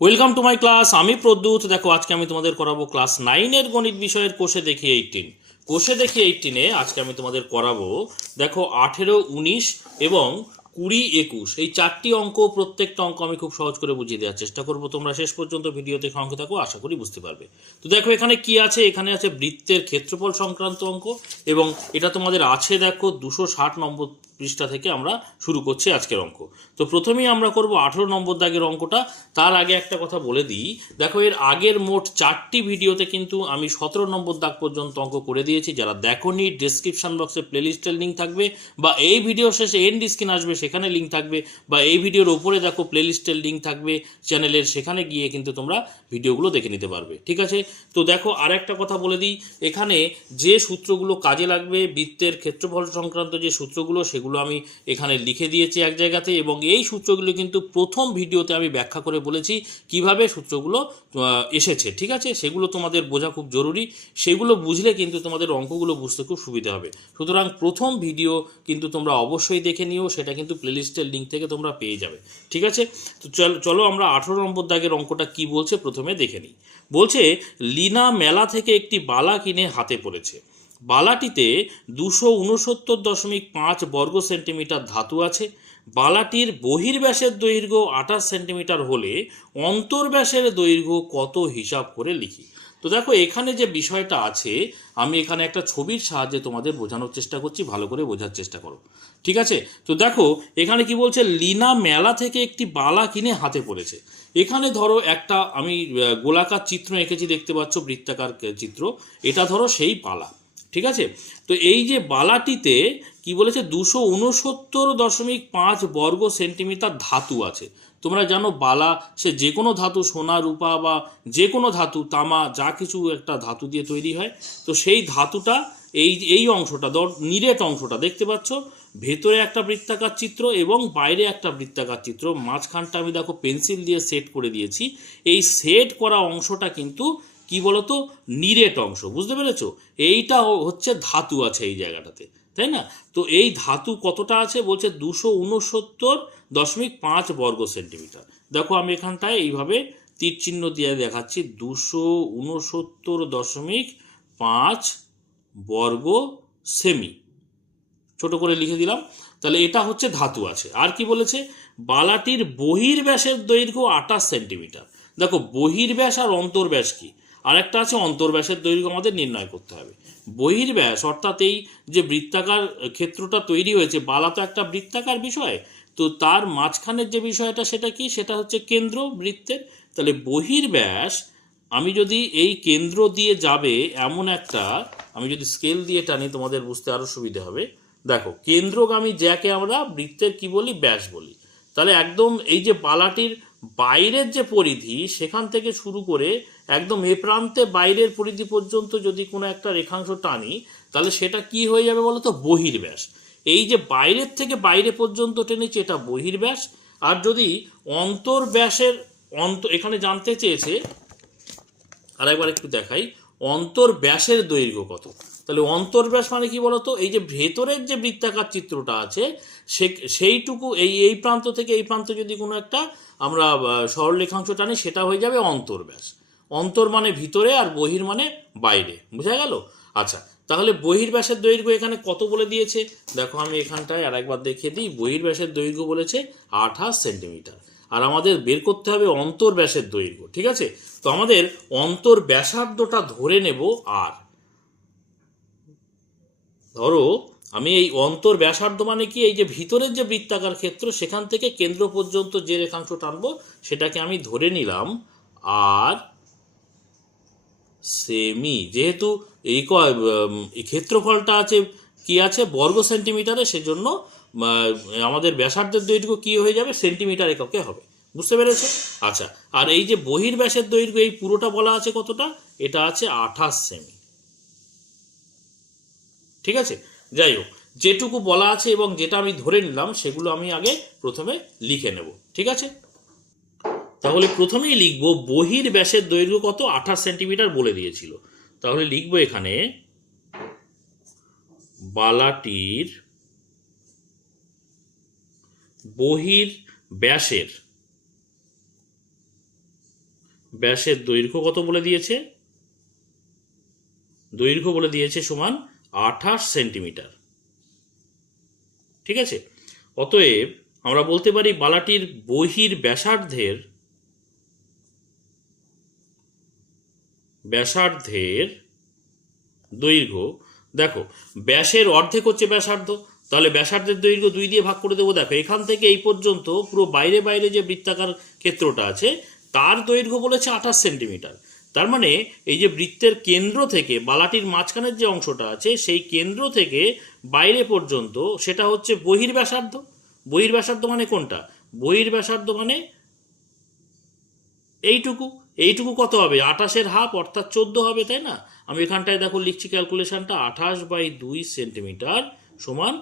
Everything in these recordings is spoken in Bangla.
Welcome to my class. আমি প্রদ্যুৎ। দেখো আজকে আমি তোমাদের করাবো ক্লাস 9-এর গণিত বিষয়ের কোষে দেখি 18। কোষে দেখি 18-এ আজকে আমি তোমাদের করাবো দেখো 18, 19 এবং 20, 21 এই চারটি অঙ্ক। প্রত্যেকটা অঙ্ক আমি খুব সহজ করে বুঝিয়ে দেওয়ার চেষ্টা করবো। তোমরা শেষ পর্যন্ত ভিডিওতে অঙ্ক থাকো, আশা করি বুঝতে পারবে। তো দেখো এখানে কি আছে, এখানে আছে বৃত্তের ক্ষেত্রফল সংক্রান্ত অঙ্ক এবং এটা তোমাদের আছে দেখো 260 নম্বর পৃষ্ঠা থেকে আমরা শুরু করছি আজকের অঙ্ক। তো প্রথমেই আমরা করব 18 নম্বর দাগের অঙ্কটা। তার আগে একটা কথা বলে দিই, দেখো এর আগের মোট 4টি ভিডিওতে কিন্তু আমি 17 নম্বর দাগ পর্যন্ত অঙ্ক করে দিয়েছি। যারা দেখোনি, ডেসক্রিপশন বক্সে প্লেলিস্টের লিঙ্ক থাকবে, বা এই ভিডিও শেষে এন্ড স্ক্রিন আসবে, সেখানে লিঙ্ক থাকবে, বা এই ভিডিওর ওপরে দেখো প্লেলিস্টের লিঙ্ক থাকবে চ্যানেলের, সেখানে গিয়ে কিন্তু তোমরা ভিডিওগুলো দেখে নিতে পারবে। ঠিক আছে? তো দেখো আর একটা কথা বলে দিই, এখানে যে সূত্রগুলো কাজে লাগবে, বৃত্তের ক্ষেত্রফল সংক্রান্ত যে সূত্রগুলো, সেগুলো আমি এখানে লিখে দিয়েছি এক জায়গাতে, এবং এই সূত্রগুলো কিন্তু প্রথম ভিডিওতে আমি ব্যাখ্যা করে বলেছি কিভাবে সূত্রগুলো এসেছে। ঠিক আছে? সেগুলো তোমাদের বোঝা খুব জরুরি। সেগুলো বুঝলে কিন্তু তোমাদের অঙ্কগুলো বুঝতে খুব সুবিধা হবে। সুতরাং প্রথম ভিডিও কিন্তু তোমরা অবশ্যই দেখে নিও, সেটা কিন্তু প্লেলিস্টের লিঙ্ক থেকে তোমরা পেয়ে যাবে। ঠিক আছে? তো চলো আমরা 18 নম্বর দাগের অঙ্কটা কি বলছে প্রথমে দেখে নিই। বলছে, লিনা মেলা থেকে একটি বালা কিনে হাতে পড়েছে। বালাটিতে 269.5 বর্গ সেন্টিমিটার ধাতু আছে। বালাটির বহির্ব্যাসের দৈর্ঘ্য 28 সেন্টিমিটার হলে অন্তর্ব্যাসের দৈর্ঘ্য কত হিসাব করে লিখি। তো দেখো এখানে যে বিষয়টা আছে, আমি এখানে একটা ছবির সাহায্যে তোমাদের বোঝানোর চেষ্টা করছি, ভালো করে বোঝার চেষ্টা করো। ঠিক আছে? তো দেখো এখানে কি বলছে, লিনা মেলা থেকে একটি বালা কিনে হাতে পড়েছে। এখানে ধরো একটা আমি গোলাকার চিত্র এঁকেছি, দেখতে পাচ্ছ বৃত্তাকার চিত্র, এটা ধরো সেই বালা। ঠিক আছে? তো এই যে বালাটিতে কি বলেছে, 269.5 বর্গ সেন্টিমিটার ধাতু আছে। তোমরা জানো বালা সে যে কোনো ধাতু, সোনা, রূপা বা যে কোনো ধাতু, তামা, যা কিছু একটা ধাতু দিয়ে তৈরি হয়। তো সেই ধাতুটা এই অংশটা নিরেট অংশটা দেখতে পাচ্ছ, ভেতরে একটা বৃত্তাকার চিত্র এবং বাইরে একটা বৃত্তাকার চিত্র, মাঝখানটা আমি দেখো পেন্সিল দিয়ে সেট করে দিয়েছি। এই সেট করা অংশটা কিন্তু কি বলতো, নিরেট অংশ। বুঝতে পেরেছো? এইটা হচ্ছে ধাতু আছে এই জায়গাটাতে, তাই না? তো এই ধাতু কতটা আছে বলছে, 269.5 বর্গ সেন্টিমিটার। দেখো আমি এখানটায় এইভাবে তীর চিহ্ন দিয়ে দেখাচ্ছি, 269.5 বর্গ সেমি, ছোট করে লিখে দিলাম। তাহলে এটা হচ্ছে ধাতু আছে। আর কি বলেছে, বালাটির বহির্ব্যাসের দৈর্ঘ্য 28 সেন্টিমিটার। দেখো বহির্ব্যাস আর অন্তর্ব্যাস কি, আর একটা আছে অন্তর্ব্যাসের দৈর্ঘ্য আমাদের নির্ণয় করতে হবে। বহির্ব্যাস অর্থাৎ এই যে বৃত্তাকার ক্ষেত্রটা তৈরি হয়েছে, বালা তো একটা বৃত্তাকার বিষয়, তো তার মাঝখানের যে বিষয়টা সেটা কি, সেটা হচ্ছে কেন্দ্র বৃত্তের। তাহলে বহির্ব্যাস আমি যদি এই কেন্দ্র দিয়ে যাবে এমন একটা, আমি যদি স্কেল দিয়ে টানি তোমাদের বুঝতে আরও সুবিধা হবে। দেখো কেন্দ্রগামী যাকে আমরা বৃত্তের কি বলি, ব্যাস বলি। তাহলে একদম এই যে বালাটির বাইরের যে পরিধি, সেখান থেকে শুরু করে একদম এ প্রান্তে বাইরের পরিধি পর্যন্ত যদি কোনো একটা রেখাংশ টানি, তাহলে সেটা কি হয়ে যাবে বলো তো, বহির্ব্যাস। এই যে বাইরের থেকে বাইরে পর্যন্ত টেনেছি, এটা বহির্ব্যাস। আর যদি অন্তর্ব্যাসের এখানে জানতে চেয়েছে, আর একবার একটু দেখাই, অন্তর্ব্যাসের দৈর্ঘ্য কত। তাহলে অন্তর্ব্যাস মানে কি বলতো, এই যে ভেতরের যে বৃত্তাকার চিত্রটা আছে, সেইটুকু এই প্রান্ত থেকে এই প্রান্ত যদি কোনো একটা আমরা সরলরেখাংশ টানি, সেটা হয়ে যাবে অন্তর্ব্যাস। অন্তর মানে ভিতরে, আর বহির মানে বাইরে। বোঝা গেল? আচ্ছা, তাহলে বহির্ব্যাসের দৈর্ঘ্য এখানে কত বলে দিয়েছে, দেখো আমি এখানটায় আর একবার দেখিয়ে দিই। বহির্ব্যাসের দৈর্ঘ্য বলেছে 28 সেন্টিমিটার, আর আমাদের বের করতে হবে অন্তর্ব্যাসের দৈর্ঘ্য। ঠিক আছে? তো আমাদের অন্তর্ব্যাসার্ধটা ধরে নেব। আর ধরো আমি এই অন্তর্ব্যাসার্ধ মানে কি, এই যে ভিতরের যে বৃত্তাকার ক্ষেত্র, সেখান থেকে কেন্দ্র পর্যন্ত যে রেখাংশ টানবো, সেটাকে আমি ধরে নিলাম আর সেমি। যেহেতু এই ক্ষেত্রফলটা আছে কি আছে, বর্গ সেন্টিমিটারে, সেজন্য আমাদের ব্যাসার্ধের দৈর্ঘ্য কি হয়ে যাবে, সেন্টিমিটার এককে হবে। বুঝতে পেরেছো? আচ্ছা, আর এই যে বহির্ব্যাসের দৈর্ঘ্য, এই পুরোটা বলা আছে কতটা, এটা আছে 28 সেমি। ঠিক আছে? যাই হোক, যেটুকু বলা আছে এবং যেটা আমি ধরে নিলাম, সেগুলো আমি আগে প্রথমে লিখে নেব। ঠিক আছে? তাহলে প্রথমেই লিখব বহির্ব্যাসের দৈর্ঘ্য কত, 28 সেন্টিমিটার বলে দিয়েছিল। তাহলে লিখব এখানে, বালাটির বহির্ব্যাসের ব্যাসের দৈর্ঘ্য কত বলে দিয়েছে, দৈর্ঘ্য বলে দিয়েছে সমান 28 সেন্টিমিটার। ঠিক আছে, অতএব আমরা বলতে পারি বালাটির বহির ব্যাসার্ধের দৈর্ঘ্য, দেখো ব্যাসের অর্ধেক হচ্ছে ব্যাসার্ধ, তাহলে ব্যাসার্ধের দৈর্ঘ্য 2 দিয়ে ভাগ করে দেবো। দেখো এখান থেকে এই পর্যন্ত পুরো বাইরে বাইরে যে বৃত্তাকার ক্ষেত্রটা আছে তার দৈর্ঘ্য বলেছে 28 সেন্টিমিটার। তার মানে এই যে বৃত্তের কেন্দ্র থেকে বালাটির মাঝখানের যে অংশটা আছে সেই কেন্দ্র থেকে বাইরে পর্যন্ত সেটা হচ্ছে বহির ব্যাসার্ধ। বহির ব্যাসার্ধ মানে কোনটা, বহির ব্যাসার্ধ মানে এইটুকু। এইটুকু কত হবে, 28-এর হাফ অর্থাৎ 14 হবে, তাই না? আমি এখানটায় দেখো লিখছি ক্যালকুলেশনটা, 28/2 সেন্টিমিটার সমান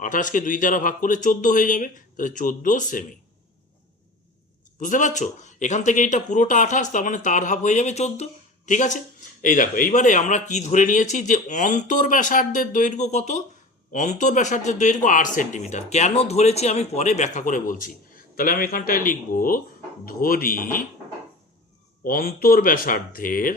28কে 2 দ্বারা ভাগ করে 14 হয়ে যাবে, তাহলে 14 সেমি। বুঝতে পারছো, এখান থেকে এটা পুরোটা 28, তার মানে তার হাফ হয়ে যাবে 14। ঠিক আছে, এই দেখো এইবারে আমরা কি ধরে নিয়েছি যে অন্তর ব্যাসার্ধের দৈর্ঘ্য কত, অন্তর ব্যাসার্ধের দৈর্ঘ্য 8 সেন্টিমিটার। কেন ধরেছি আমি পরে ব্যাখ্যা করে বলছি। তাহলে আমি এখানটায় লিখবো ধরি অন্তর ব্যাসার্ধের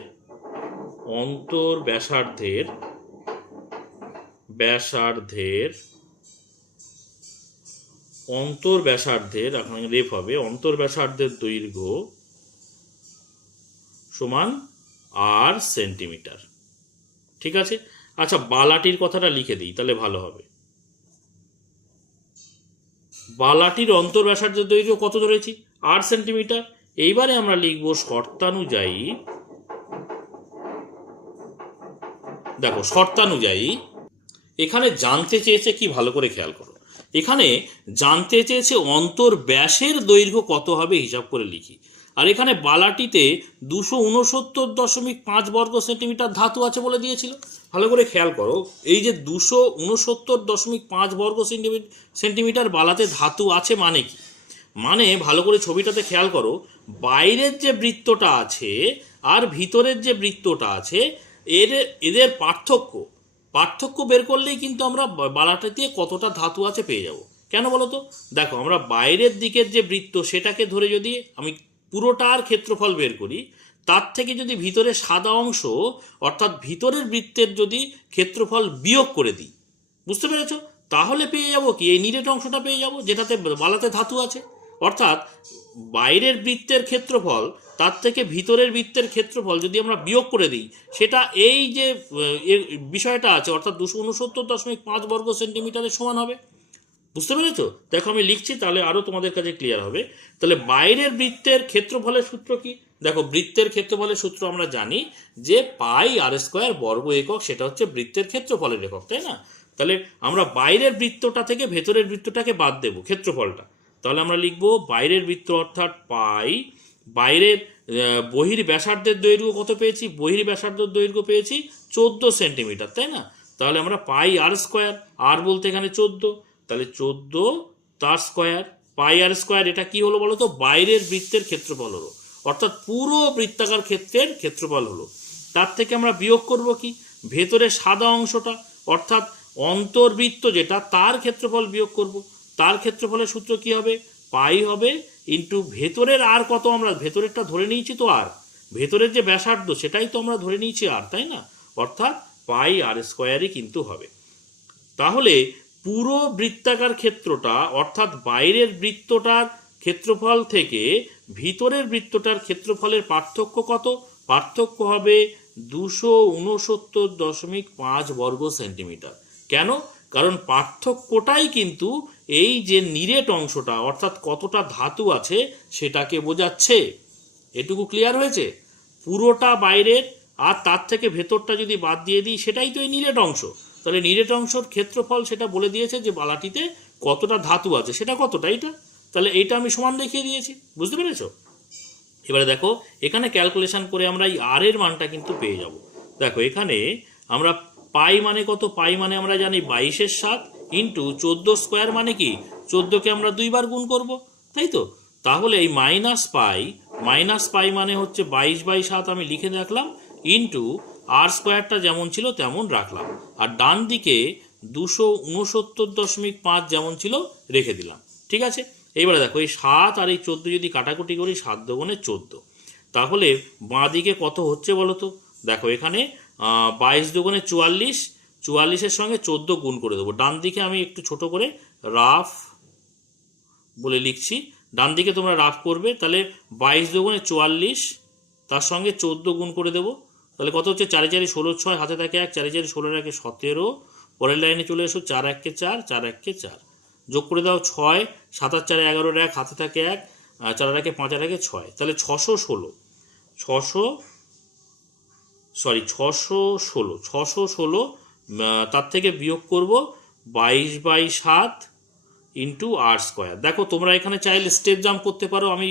এখন রেফ হবে, অন্তর ব্যাসার্ধের দৈর্ঘ্য সমান 8 সেন্টিমিটার। ঠিক আছে, আচ্ছা বালাটির কথাটা লিখে দিই তাহলে ভালো হবে। বালাটির অন্তর ব্যাসার্ধের দৈর্ঘ্য কত ধরেছি, 8 সেন্টিমিটার। এইবারে আমরা লিখব শর্তানুযায়ী, দেখো শর্তানুযায়ী এখানে জানতে চেয়েছে কি, ভালো করে খেয়াল করো, এখানে জানতে চেয়েছে অন্তর ব্যাসের দৈর্ঘ্য কত হবে হিসাব করে লিখি। আর এখানে বালাটিতে 269.5 বর্গ সেন্টিমিটার ধাতু আছে বলে দিয়েছিল। ভালো করে খেয়াল করো, এই যে 269.5 বর্গ সেন্টিমিটার বালাতে ধাতু আছে মানে কি, মানে ভালো করে ছবিটাতে খেয়াল করো, বাইরের যে বৃত্তটা আছে আর ভিতরের যে বৃত্তটা আছে এদের পার্থক্য বের করলেই কিন্তু আমরা বালাটাতে কতটা ধাতু আছে পেয়ে যাব। কেন বলো তো, দেখো আমরা বাইরের দিকের যে বৃত্ত সেটাকে ধরে যদি আমি পুরোটার ক্ষেত্রফল বের করি, তার থেকে যদি ভিতরের সাদা অংশ অর্থাৎ ভিতরের বৃত্তের যদি ক্ষেত্রফল বিয়োগ করে দিই, বুঝতে পেরেছো, তাহলে পেয়ে যাব কি, এই নিরেট অংশটা পেয়ে যাব যেটাতে বালাতে ধাতু আছে। অর্থাৎ বাইরের বৃত্তের ক্ষেত্রফল তার থেকে ভিতরের বৃত্তের ক্ষেত্রফল যদি আমরা বিয়োগ করে দিই, সেটা এই যে বিষয়টা আছে অর্থাৎ 269.5 বর্গ সেন্টিমিটারের সমান হবে। বুঝতে পেরেছো, দেখো আমি লিখছি তাহলে আরও তোমাদের কাছে ক্লিয়ার হবে। তাহলে বাইরের বৃত্তের ক্ষেত্রফলের সূত্র কি, দেখো বৃত্তের ক্ষেত্রফলের সূত্র আমরা জানি যে πr² বর্গ একক, সেটা হচ্ছে বৃত্তের ক্ষেত্রফলের একক, তাই না? তাহলে আমরা বাইরের বৃত্তটা থেকে ভেতরের বৃত্তটাকে বাদ দেবো ক্ষেত্রফলটা, তাহলে আমরা লিখবো বাইরের বৃত্ত অর্থাৎ পাই, বাইরের বহির ব্যাসার্ধের দৈর্ঘ্য কত পেয়েছি, বহির ব্যাসার্ধের দৈর্ঘ্য পেয়েছি 14 সেন্টিমিটার, তাই না? তাহলে আমরা πr², আর বলতে এখানে 14, তাহলে 14 তার স্কোয়ার, πr², এটা কি হলো বলো তো, বাইরের বৃত্তের ক্ষেত্রফল হলো, অর্থাৎ পুরো বৃত্তাকার ক্ষেত্রের ক্ষেত্রফল হলো। তার থেকে আমরা বিয়োগ করব কি, ভেতরের সাদা অংশটা অর্থাৎ অন্তর্বৃত্ত যেটা তার ক্ষেত্রফল বিয়োগ করব। তার ক্ষেত্রফলের সূত্র কি হবে, পাই হবে ইন্টু ভেতরের আর কত, আমরা ভেতরেরটা ধরে নিয়েছি তো, আর ভেতরের যে ব্যাসার্ধ সেটাই তো আমরা ধরে নিয়েছি আর, তাই না? অর্থাৎ πr² কিন্তু হবে। তাহলে পুরো বৃত্তাকার ক্ষেত্রটা অর্থাৎ বাইরের বৃত্তটার ক্ষেত্রফল থেকে ভিতরের বৃত্তটার ক্ষেত্রফলের পার্থক্য কত, পার্থক্য হবে 269.5 বর্গ সেন্টিমিটার। কেন, কারণ পার্থক্যটাই কিন্তু এই যে নিরেট অংশটা অর্থাৎ কতটা ধাতু আছে সেটাকে বোঝাচ্ছে। এটুকু ক্লিয়ার হয়েছে? পুরোটা বাইরের আর তার থেকে ভেতরটা যদি বাদ দিয়ে দিই সেটাই তো এই নিরেট অংশ, তাহলে নিরেট অংশের ক্ষেত্রফল সেটা বলে দিয়েছে যে বালাটিতে কতটা ধাতু আছে সেটা কতটা, এইটা, তাহলে এইটা আমি সমান দেখিয়ে দিয়েছি। বুঝতে পেরেছো? এবারে দেখো এখানে ক্যালকুলেশন করে আমরা এই আর এর মানটা কিন্তু পেয়ে যাব। দেখো এখানে আমরা পাই মানে কত, পাই মানে আমরা জানি 22/7 ইন্টু 14² মানে কি, 14কে আমরা 2 বার গুণ করব, তাই তো? তাহলে এই মাইনাস পাই মানে হচ্ছে 22/7 আমি লিখে রাখলাম, ইন্টু r² যেমন ছিল তেমন রাখলাম, আর ডান দিকে 269.5 যেমন ছিল রেখে দিলাম। ঠিক আছে, এইবারে দেখো এই 7 আর এই 14 যদি কাটাকুটি করি, 7 × 2 = 14, তাহলে বাঁ দিকে কত হচ্ছে বলো তো? দেখো এখানে 22 দুগুণে 44, 44-এর সঙ্গে 14 গুণ করে দেবো। ডান দিকে আমি একটু ছোট করে রাফ বলে লিখছি, ডান দিকে তোমরা রাফ করবে। তাহলে 22 দুগুণে 44, তার সঙ্গে 14 গুণ করে দেবো। তাহলে কত হচ্ছে? 4 4 16 6, হাতে থাকে 1, 4 4 16 1 17। পরের লাইনে চলে এসো, 4 1 4, 4 1 4, যোগ করে দাও 6, 7 4 11 1, হাতে থাকে 1, 4 1 5 1 6। তাহলে 616, তার থেকে বিয়োগ করব 22/7 ইন্টু আর স্কোয়ার। দেখো তোমরা এখানে চাইলে স্টেপ জাম্প করতে পারো, আমি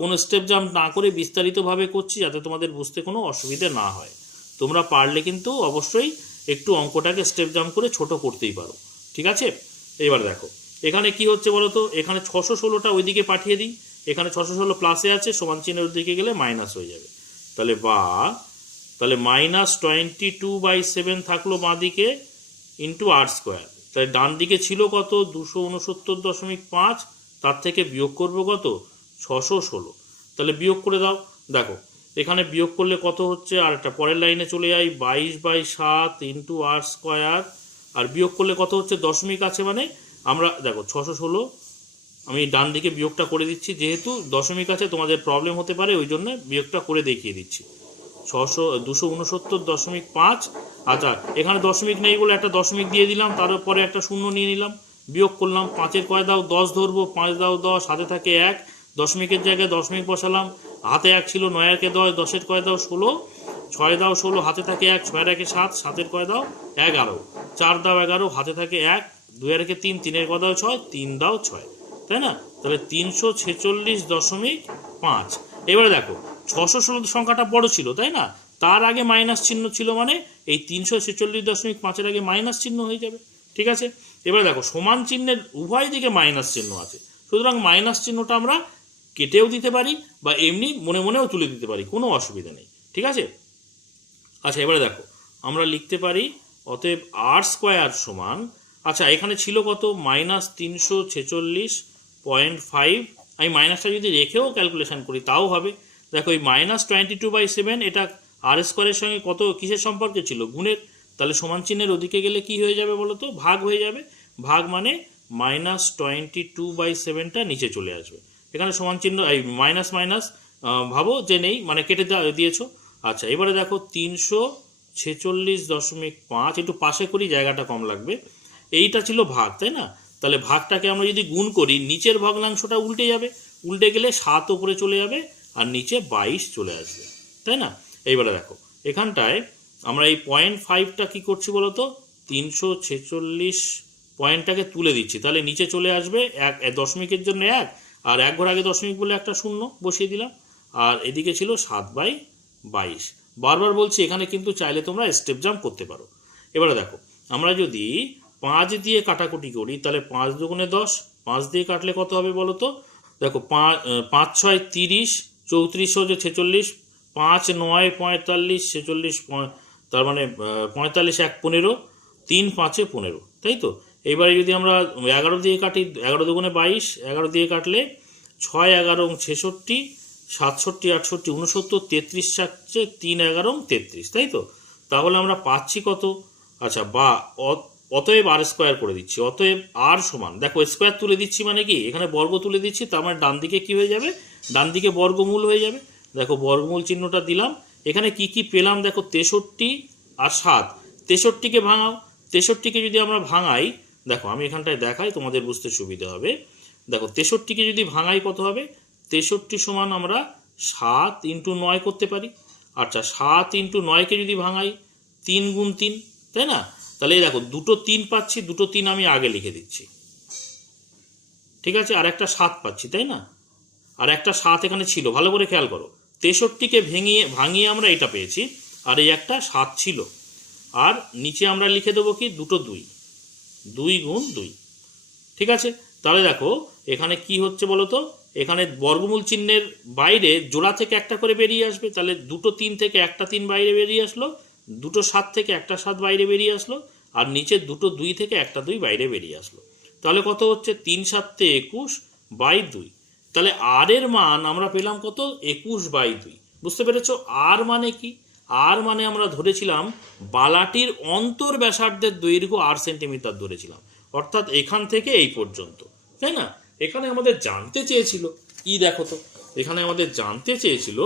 কোনো স্টেপ জাম্প না করে বিস্তারিতভাবে করছি যাতে তোমাদের বুঝতে কোনো অসুবিধে না হয়। তোমরা পারলে কিন্তু অবশ্যই একটু অঙ্কটাকে স্টেপ জাম্প করে ছোট করতেই পারো, ঠিক আছে? এবার দেখো এখানে কি হচ্ছে বলো তো? এখানে 616টা ওইদিকে পাঠিয়ে দিই, এখানে 616 প্লাসে আছে, সমান চিহ্নের ওইদিকে গেলে মাইনাস হয়ে যাবে। তাহলে -22/7 থাকলো বাঁ দিকে ইন্টু আর স্কোয়ার। তাই ডান দিকে ছিল কত? 269.5, তার থেকে বিয়োগ করবো কত? 616। তাহলে বিয়োগ করে দাও। দেখো এখানে বিয়োগ করলে কত হচ্ছে? আর একটা পরের লাইনে চলে যাই, 22/7 ইন্টু আর স্কোয়ার। আর বিয়োগ করলে কত হচ্ছে? দশমিক আছে মানে আমরা দেখো 616, আমি ডান দিকে বিয়োগটা করে দিচ্ছি, যেহেতু দশমিক আছে তোমাদের প্রবলেম হতে পারে, ওই জন্য বিয়োগটা করে দেখিয়ে দিচ্ছি। 269.5। আচ্ছা এখানে দশমিক নেই বলে একটা দশমিক দিয়ে দিলাম, তারপরে একটা শূন্য নিয়ে নিলাম, বিয়োগ করলাম। 5-এর কয় দাও? 10 ধরবো, 5 দাও 10, হাতে থাকে 1, দশমিকের জায়গায় দশমিক বসালাম, হাতে 1 ছিল, 9-এর কে 10, 10-এর কয় দাও? 16, 6 দাও 16, হাতে থাকে 1, 6-এর একে 7, 7-এর কয় দাও? 11, 4 দাও 11, হাতে থাকে 1, 2-এর একে 3, 3-এর কয় দাও? 6, 3 দাও 6, তাই না? তাহলে 346.5। এবারে দেখো 616 সংখ্যাটা বড় ছিল, তাই না? তার আগে মাইনাস চিহ্ন ছিল, মানে এই 346.5-এর আগে মাইনাস চিহ্ন হয়ে যাবে, ঠিক আছে? এবার দেখো সমান চিহ্নের উভয় দিকে মাইনাস চিহ্ন আছে, সুতরাং মাইনাস চিহ্নটা আমরা কেটেও দিতে পারি বা এমনি মনে মনেও তুলে দিতে পারি, কোনো অসুবিধা নেই, ঠিক আছে? আচ্ছা এবারে দেখো আমরা লিখতে পারি অতএব আর স্কোয়ার সমান, আচ্ছা এখানে ছিল কত? -346.5। আমি মাইনাসটা যদি রেখেও ক্যালকুলেশন করি তাও হবে। দেখো এই -22/7 এটা আর স্কোয়ারের সঙ্গে কত কিসের সম্পর্কে ছিল? গুণের। তাহলে সমান চিহ্নের ওদিকে গেলে কি হয়ে যাবে বলো তো? ভাগ হয়ে যাবে। ভাগ মানে -22/7টা নিচে চলে আসবে। এখানে সমান চিহ্ন এই মাইনাস মাইনাস ভাবো যে নেই, মানে কেটে দিয়েছো। আচ্ছা এবারে দেখো 346.5, একটু পাশে করি, জায়গাটা কম লাগবে। এইটা ছিল ভাগ, তাই না? তাহলে ভাগটাকে আমরা যদি গুণ করি, নিচের ভগ্নাংশটা উল্টে যাবে, উল্টে গেলে 7 উপরে চলে যাবে আর নিচে 22 চলে আসবে, তাই না? এইবারে দেখো এখানটায় আমরা এই 0.5টা কী করছি বলো তো? 346 পয়েন্টটাকে তুলে দিচ্ছি, তাহলে নিচে চলে আসবে 1, দশমিকের জন্য 1, আর 1 ঘর আগে দশমিক বলে একটা শূন্য বসিয়ে দিলাম, আর এদিকে ছিল 7/22। বারবার বলছি এখানে কিন্তু চাইলে তোমরা স্টেপ জাম্প করতে পারো। এবারে দেখো আমরা যদি 5 দিয়ে কাটাকুটি করি, তাহলে 5 দুগুণে 10, 5 দিয়ে কাটলে কত হবে বলো তো? দেখো 5 6 30, 34 হচ্ছে 46, 5 9 45, 46, তার মানে 45 1 15, 3 5 15, তাই তো? এবারে যদি আমরা 11 দিয়ে কাটি, 11 দুগুণে 22, 11 দিয়ে কাটলে 6 11 66, 67 68 69, 33 7 3 11 33, তাই তো? তাহলে আমরা পাচ্ছি কত? আচ্ছা বা অতএব আর স্কোয়ার করে দিচ্ছি, অতএব আর সমান, দেখো স্কোয়ার তুলে দিচ্ছি মানে কি এখানে বর্গ তুলে দিচ্ছি, তার মানে ডান দিকে কি হয়ে যাবে? ডান দিকে বর্গমূল হয়ে যাবে। দেখো বর্গমূল চিহ্নটা দিলাম। এখানে কি কি পেলাম দেখো? 63 আর 7। 63কে ভাঙাও, 63কে যদি আমরা ভাঙাই, দেখো আমি এখানটায় দেখাই তোমাদের বুঝতে সুবিধা হবে। দেখো 63কে যদি ভাঙাই কত হবে? 63 সমান আমরা 7 × 9 করতে পারি। আচ্ছা 7 × 9কে যদি ভাঙাই 3 × 3, তাই না? তাহলে দেখো দুটো 3 পাচ্ছি, দুটো 3 আমি আগে লিখে দিচ্ছি, ঠিক আছে? আর একটা 7 পাচ্ছি, তাই না? আর একটা 7 এখানে ছিল, ভালো করে খেয়াল করো। 63কে ভাঙিয়ে আমরা এটা পেয়েছি, আর এই একটা 7 ছিল। আর নিচে আমরা লিখে দেবো কি? দুটো 2, 2 × 2, ঠিক আছে? তাহলে দেখো এখানে কি হচ্ছে বলো তো? এখানে বর্গমূল চিহ্নের বাইরে জোড়া থেকে একটা করে বেরিয়ে আসবে, তাহলে দুটো 3 থেকে একটা 3 বাইরে বেরিয়ে আসলো, দুটো 7 থেকে একটা 7 বাইরে বেরিয়ে আসলো, আর নিচে দুটো 2 থেকে একটা 2 বাইরে বেরিয়ে আসলো। তাহলে কত হচ্ছে? 3 7 21/2। তাহলে আর এর মান আমরা পেলাম কত, 21/2। বুঝতে পেরেছো? আর মানে কি? আর মানে আমরা ধরেছিলাম বালাটির অন্তর ব্যাসার্ধের দৈর্ঘ্য 8 সেন্টিমিটার ধরেছিলাম, অর্থাৎ এখান থেকে এই পর্যন্ত, তাই না? এখানে আমাদের জানতে চেয়েছিল কি, দেখো তো, এখানে আমাদের জানতে চেয়েছিল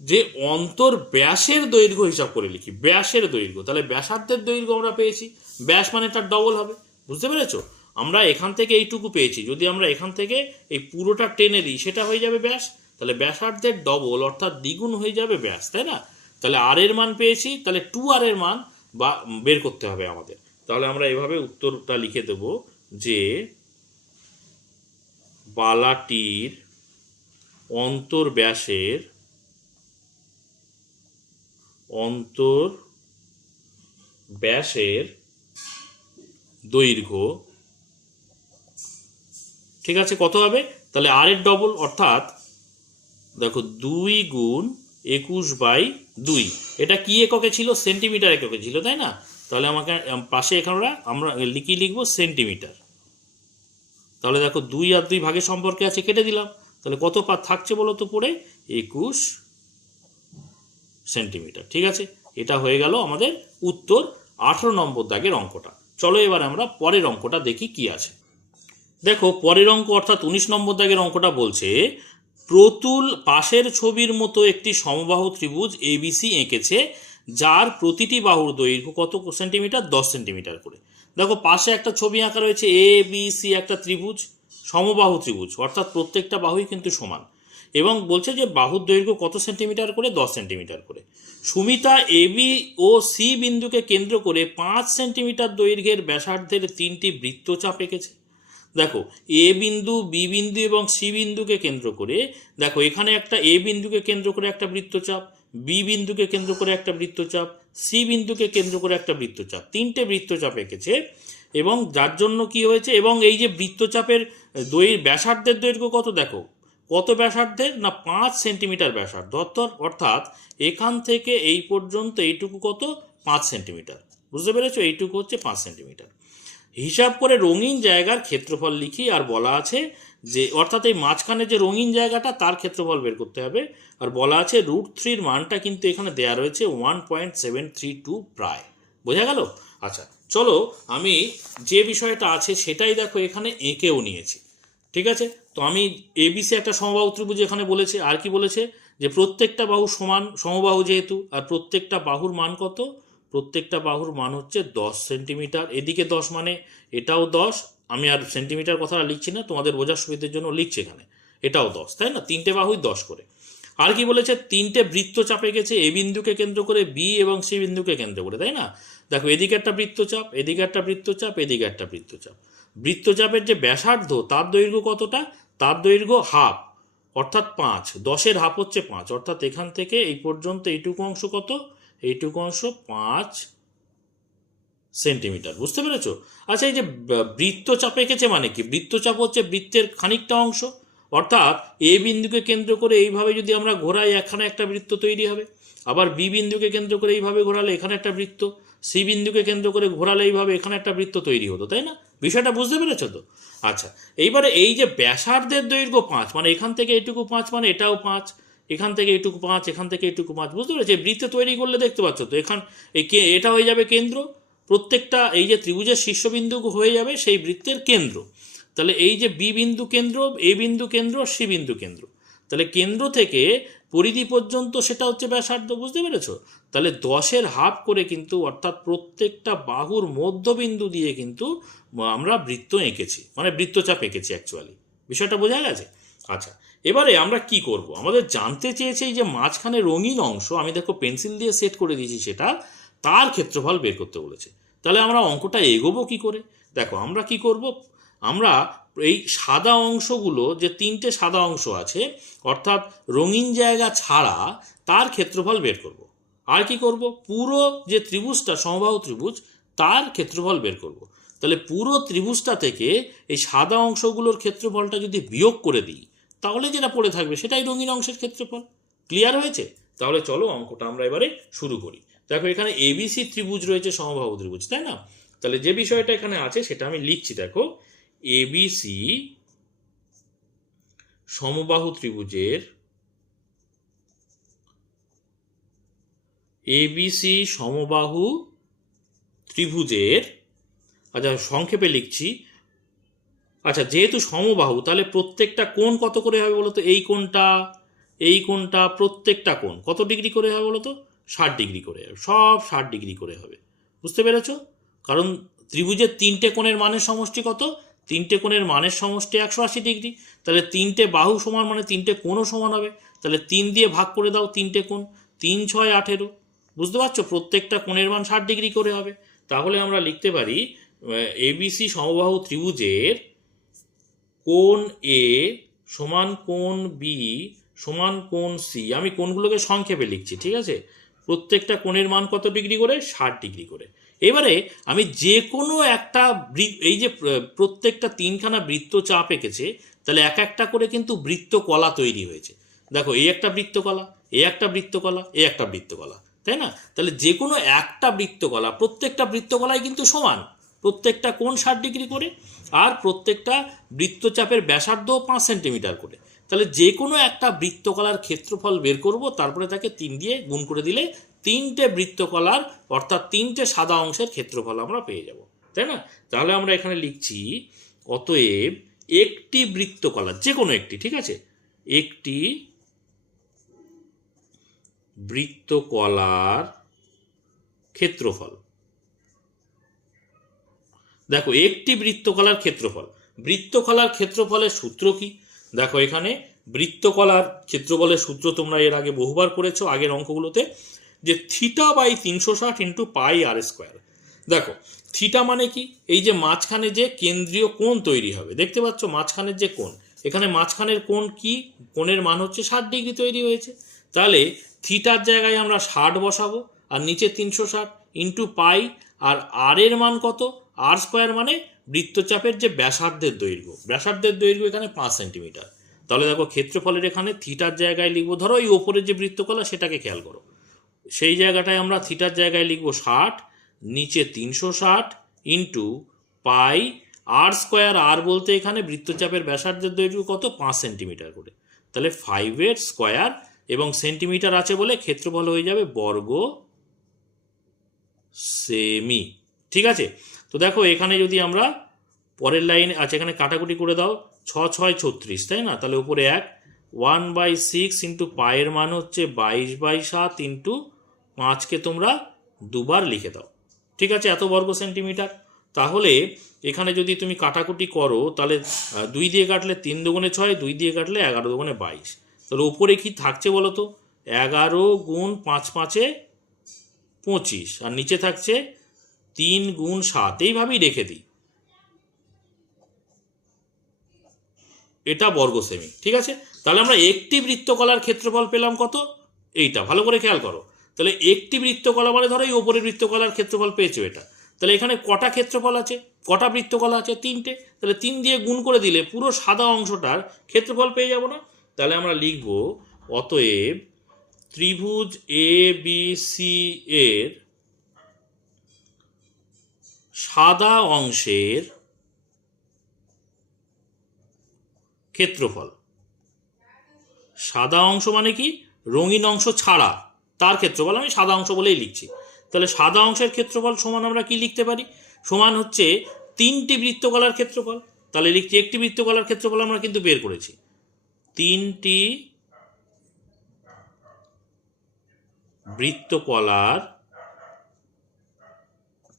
যে অন্তর ব্যাসের দৈর্ঘ্য হিসাব করে লিখি, ব্যাসের দৈর্ঘ্য। তাহলে ব্যাসার্ধের দৈর্ঘ্য আমরা পেয়েছি, ব্যাস মানে তার ডবল হবে। বুঝতে পেরেছো? আমরা এখান থেকে এইটুকু পেয়েছি, যদি আমরা এখান থেকে এই পুরোটা টেনে দিই সেটা হয়ে যাবে ব্যাস। তাহলে ব্যাসার্ধের ডবল অর্থাৎ দ্বিগুণ হয়ে যাবে ব্যাস, তাই না? তাহলে আর এর মান পেয়েছি, তাহলে 2r এর মান বা বের করতে হবে আমাদের। তাহলে আমরা এভাবে উত্তরটা লিখে দেব যে বালাটির অন্তর ব্যাসের দৈর্ঘ্য, ঠিক আছে, কত হবে? তাহলে আর এর ডবল অর্থাৎ দেখো 2 গুণ 21/2। এটা কি এককে ছিল? সেন্টিমিটার এককে ছিল, তাই না? তাহলে আমাকে পাশে এখানে আমরা লিখবো সেন্টিমিটার। তাহলে দেখো 2 আর 2 ভাগের সম্পর্কে আছে, কেটে দিলাম। তাহলে কত থাকছে বলো তো পড়ে? 21 সেন্টিমিটার। ঠিক আছে, এটা হয়ে গেল আমাদের উত্তর 18 নম্বর দাগের অঙ্কটা। চলো এবার আমরা পরের অঙ্কটা দেখি কি আছে। দেখো পরের অঙ্ক অর্থাৎ 19 নম্বর দাগের অঙ্কটা বলছে প্রতুল পাশের ছবির মতো একটি সমবাহু ত্রিভুজ এবিসি এঁকেছে, যার প্রতিটি বাহুর দৈর্ঘ্য কত সেন্টিমিটার? 10 সেন্টিমিটার করে। দেখো পাশে একটা ছবি আঁকা রয়েছে, এ বি সি, একটা ত্রিভুজ, সমবাহু ত্রিভুজ, অর্থাৎ প্রত্যেকটা বাহুই কিন্তু সমান, এবং বলছে যে বাহুর দৈর্ঘ্য কত সেন্টিমিটার করে? 10 সেন্টিমিটার করে। Sumita A B O C বিন্দুকে কেন্দ্র করে 5 সেন্টিমিটার দৈর্ঘ্যের ব্যাসার্ধের 3টি বৃত্তচাপ এঁকেছে। দেখো এ বিন্দু, বি বিন্দু এবং সি বিন্দুকে কেন্দ্র করে, দেখো এখানে একটা এ বিন্দুকে কেন্দ্র করে একটা বৃত্তচাপ, বি বিন্দুকে কেন্দ্র করে একটা বৃত্তচাপ, সি বিন্দুকে কেন্দ্র করে একটা বৃত্তচাপ, 3টে বৃত্তচাপ এঁকেছে। এবং যার জন্য কি হয়েছে, এবং এই যে বৃত্তচাপের ব্যাসার্ধের দৈর্ঘ্য কত, দেখো কত ব্যাসার্ধের না 5 সেন্টিমিটার ব্যাসার্ধ, অর্থাৎ এখান থেকে এই পর্যন্ত এইটুকু কত? 5 সেন্টিমিটার। বুঝতে পেরেছো? এইটুকু হচ্ছে 5 সেন্টিমিটার। হিসাব করে রঙিন জায়গার ক্ষেত্রফল লিখি, আর বলা আছে যে অর্থাৎ এই মাঝখানে যে রঙিন জায়গাটা তার ক্ষেত্রফল বের করতে হবে। আর বলা আছে √3 মানটা কিন্তু এখানে দেয়া রয়েছে 1.732 প্রায়। বোঝা গেল? আচ্ছা চলো আমি যে বিষয়টা আছে সেটাই দেখো এখানে এঁকেও নিয়েছি। ঠিক আছে, তো আমি এবিসি একটা সমবাহু ত্রিভুজ এখানে বলেছে, আর কি বলেছে যে প্রত্যেকটা বাহু সমান, সমবাহু যেহেতু, আর প্রত্যেকটা বাহুর মান কত? প্রত্যেকটা বাহুর মান হচ্ছে 10 সেন্টিমিটার। এদিকে 10 মানে এটাও 10, আমি আর সেন্টিমিটার কথা লিখছি না, তোমাদের বোঝার সুবিধার জন্য লিখছি এখানে, এটাও 10, তাই না? 3টে বাহুই 10 করে। আর কি বলেছে? 3টে বৃত্তচাপ এঁকেছে, এ বিন্দুকে কেন্দ্র করে, বি এবং সি বিন্দুকে কেন্দ্র করে, তাই না? দেখো এদিকে একটা বৃত্তচাপ, এদিকে একটা বৃত্তচাপ, এদিকে একটা বৃত্তচাপ। বৃত্তচাপের যে ব্যাসার্ধ তার দৈর্ঘ্য কতটা? তার দৈর্ঘ্য হাফ, অর্থাৎ 5। 10-এর হাফ হচ্ছে 5, অর্থাৎ এখান থেকে এই পর্যন্ত এইটুকু অংশ কত? এইটুকু অংশ 5 সেন্টিমিটার। বুঝতে পেরেছো? আচ্ছা এই যে বৃত্তচাপ এঁকেছে মানে কি? বৃত্তচাপ হচ্ছে বৃত্তের খানিকটা অংশ, অর্থাৎ এ বিন্দুকে কেন্দ্র করে এইভাবে যদি আমরা ঘোরাই এখানে একটা বৃত্ত তৈরি হবে, আবার বি বিন্দুকে কেন্দ্র করে এইভাবে ঘোরালে এখানে একটা বৃত্ত, সি বিন্দুকে কেন্দ্র করে ঘোরালে এইভাবে এখানে একটা বৃত্ত তৈরি হতো, তাই না? বিষয়টা বুঝতে পেরেছো তো? আচ্ছা এইবারে এই যে ব্যাসার্ধের দৈর্ঘ্য 5 মানে এখান থেকে এইটুকু 5 মানে এটাও 5, এখান থেকে এইটুকু 5, এখান থেকে এইটুকু 5। বুঝতে পেরেছো? বৃত্ত তৈরি করলে দেখতে পাচ্ছ তো এটা হয়ে যাবে কেন্দ্র, প্রত্যেকটা এই যে ত্রিভুজের শীর্ষবিন্দু হয়ে যাবে সেই বৃত্তের কেন্দ্র। তাহলে এই যে বি বিন্দু কেন্দ্র, এ বিন্দু কেন্দ্র, সি বিন্দু কেন্দ্র, তাহলে কেন্দ্র থেকে পরিধি পর্যন্ত সেটা হচ্ছে ব্যাসার্ধ। বুঝতে পেরেছো? তাহলে 10-এর হাফ করে কিন্তু, অর্থাৎ প্রত্যেকটা বাহুর মধ্যবিন্দু দিয়ে কিন্তু আমরা বৃত্ত এঁকেছি, মানে বৃত্তচাপ এঁকেছি অ্যাকচুয়ালি। বিষয়টা বোঝা গেছে? আচ্ছা এবারে আমরা কি করব, আমাদের জানতে চেয়েছে এই যে মাঝখানে রঙিন অংশ, আমি দেখো পেন্সিল দিয়ে সেট করে দিয়েছি, সেটা তার ক্ষেত্রফল বের করতে বলেছে। তাহলে আমরা অঙ্কটা এগোবো কি করে? দেখো আমরা কি করব, আমরা এই সাদা অংশগুলো, যে 3টে সাদা অংশ আছে অর্থাৎ রঙিন জায়গা ছাড়া, তার ক্ষেত্রফল বের করব। আর কি করব, পুরো যে ত্রিভুজটা সমবাহু ত্রিভুজ তার ক্ষেত্রফল বের করব। তাহলে পুরো ত্রিভুজটা থেকে এই সাদা অংশগুলোর ক্ষেত্রফলটা যদি বিয়োগ করে দিই, তাহলে যেটা পড়ে থাকবে সেটাই রঙিন অংশের ক্ষেত্রফল। ক্লিয়ার হয়েছে? তাহলে চলো অঙ্কটা আমরা এবারে শুরু করি। দেখো এখানে এবিসি ত্রিভুজ রয়েছে, সমবাহু ত্রিভুজ, তাই না? তাহলে যে বিষয়টা এখানে আছে সেটা আমি লিখছি। দেখো এবিসি সমবাহু ত্রিভুজের এবিসি সমবাহু ত্রিভুজের, আচ্ছা সংক্ষেপে লিখছি, আচ্ছা যেহেতু সমবাহু তাহলে প্রত্যেকটা কোণ কত করে হবে বলতো? এই কোণটা প্রত্যেকটা কোণ কত ডিগ্রি করে হবে বলতো? 60 ডিগ্রি করে হবে, সব 60 ডিগ্রি করে হবে। বুঝতে পেরেছ? কারণ ত্রিভুজের তিনটে কোণের মানের সমষ্টি কত? তিনটে কোণের মানের সমষ্টি 180 ডিগ্রি। তাহলে তিনটে বাহু সমান মানে তিনটে কোণও সমান হবে। তাহলে 3 দিয়ে ভাগ করে দাও তিনটে কোণ, 3 6 18। বুঝতে পারছো? প্রত্যেকটা কোণের মান 60 ডিগ্রি করে হবে। তাহলে আমরা লিখতে পারি এবিসি সমবাহু ত্রিভুজের কোণ এ সমান কোণ বি সমান কোণ সি। আমি কোণগুলোকে সংক্ষেপে লিখছি, ঠিক আছে? প্রত্যেকটা কোণের মান কত ডিগ্রি করে? 60 ডিগ্রি করে। এবারে আমি যে কোনো একটা এই যে প্রত্যেকটা তিনখানা বৃত্ত চাপ এঁকেছে, তাহলে এক একটা করে কিন্তু বৃত্তকলা তৈরি হয়েছে। দেখো এই একটা বৃত্তকলা, এই একটা বৃত্তকলা, এই একটা বৃত্তকলা, তাই না? তাহলে যে কোনো একটা বৃত্তকলা, প্রত্যেকটা বৃত্তকলাই কিন্তু সমান, প্রত্যেকটা কোণ 60 ডিগ্রি করে, আর প্রত্যেকটা বৃত্তচাপের ব্যাসার্ধ 5 সেন্টিমিটার করে। তাহলে যে কোনো একটা বৃত্তকলার ক্ষেত্রফল বের করব, তারপরে তাকে 3 দিয়ে গুণ করে দিলে তিনটে বৃত্তকলার অর্থাৎ তিনটে সাদা অংশের ক্ষেত্রফল আমরা পেয়ে যাব, তাই না? তাহলে আমরা এখানে লিখছি অতএব একটি বৃত্তকলা, যে কোনো একটি, ঠিক আছে, একটি বৃত্তকলার ক্ষেত্রফল। দেখো একটি বৃত্তকলার ক্ষেত্রফল, বৃত্তকলার ক্ষেত্রফলের সূত্র কি? দেখো এখানে বৃত্তকলার ক্ষেত্রফলের সূত্র তোমরা এর আগে বহুবার করেছো আগের অঙ্কগুলোতে, যে θ/360 ইন্টু পাই আর স্কোয়ার। দেখো থিটা মানে কি? এই যে মাঝখানে যে কেন্দ্রীয় কোণ তৈরি হবে, দেখতে পাচ্ছ মাঝখানের যে কোণ, এখানে মাঝখানের কোণ কি? কোণের মান হচ্ছে 60 ডিগ্রি তৈরি হয়েছে। তাহলে থিটার জায়গায় আমরা 60 বসাবো, আর নিচে 360 ইন্টু পাই, আর আর এর মান কত? আর স্কোয়ার মানে বৃত্তচাপের যে ব্যাসার্ধের দৈর্ঘ্য, ব্যাসার্ধের দৈর্ঘ্য এখানে 5 সেন্টিমিটার। তাহলে দেখো ক্ষেত্রফলের এখানে থিটার জায়গায় লিখবো, ধরো এই ওপরের যে বৃত্তকলা সেটাকে খেয়াল করো, সেই জায়গাটায় আমরা থিটার জায়গায় লিখবো 60, নিচে 360 ইন্টু পাই আর স্কোয়ার, আর বলতে এখানে বৃত্তচাপের ব্যাসার্ধের দৈর্ঘ্য কত? 5 সেন্টিমিটার করে। তাহলে 5 স্কোয়ার এবং সেন্টিমিটার আছে বলে ক্ষেত্রফল হয়ে যাবে বর্গ সেমি, ঠিক আছে? তো দেখো এখানে যদি আমরা পরের লাইনে, আচ্ছা এখানে কাটাকুটি করে দাও, 6 6 36, তাই না? তাহলে উপরে 1/6 ইন্টু পায়ের মান হচ্ছে 22/7 ইন্টু 5কে তোমরা দুবার লিখে দাও, ঠিক আছে? এত বর্গ সেন্টিমিটার। তাহলে এখানে যদি তুমি কাটাকুটি করো, তাহলে 2 দিয়ে কাটলে 3 দুগুণে 6, 2 দিয়ে কাটলে 11 দুগুণে 22। তাহলে উপরে কি থাকছে বলো তো? 11 গুণ 5 5 25, আর নিচে থাকছে 3 গুণ 7। এইভাবেই রেখে দিই, এটা বর্গ সেমি, ঠিক আছে? তাহলে আমরা একটি বৃত্তকলার ক্ষেত্রফল পেলাম কত? এইটা ভালো করে খেয়াল করো। তাহলে একটি বৃত্তকলা মানে ধরো এই ওপরের বৃত্তকলার ক্ষেত্রফল পেয়েছো এটা। তাহলে এখানে কটা ক্ষেত্রফল আছে? কটা বৃত্তকলা আছে? 3টে। তাহলে 3 দিয়ে গুণ করে দিলে পুরো সাদা অংশটার ক্ষেত্রফল পেয়ে যাব না? তাহলে আমরা লিখব অতএব ত্রিভুজ এ বি সি এর সাদা অংশের ক্ষেত্রফল। সাদা অংশ মানে কি? রঙিন অংশ ছাড়া তার ক্ষেত্রফল, আমি সাদা অংশ বলেই লিখছি। তাহলে সাদা অংশের ক্ষেত্রফল সমান আমরা কি লিখতে পারি? সমান হচ্ছে 3টি বৃত্তকলার ক্ষেত্রফল। তাহলে লিখছি একটি বৃত্তকলার ক্ষেত্রফল আমরা কিন্তু বের করেছি, 3টি বৃত্তকলার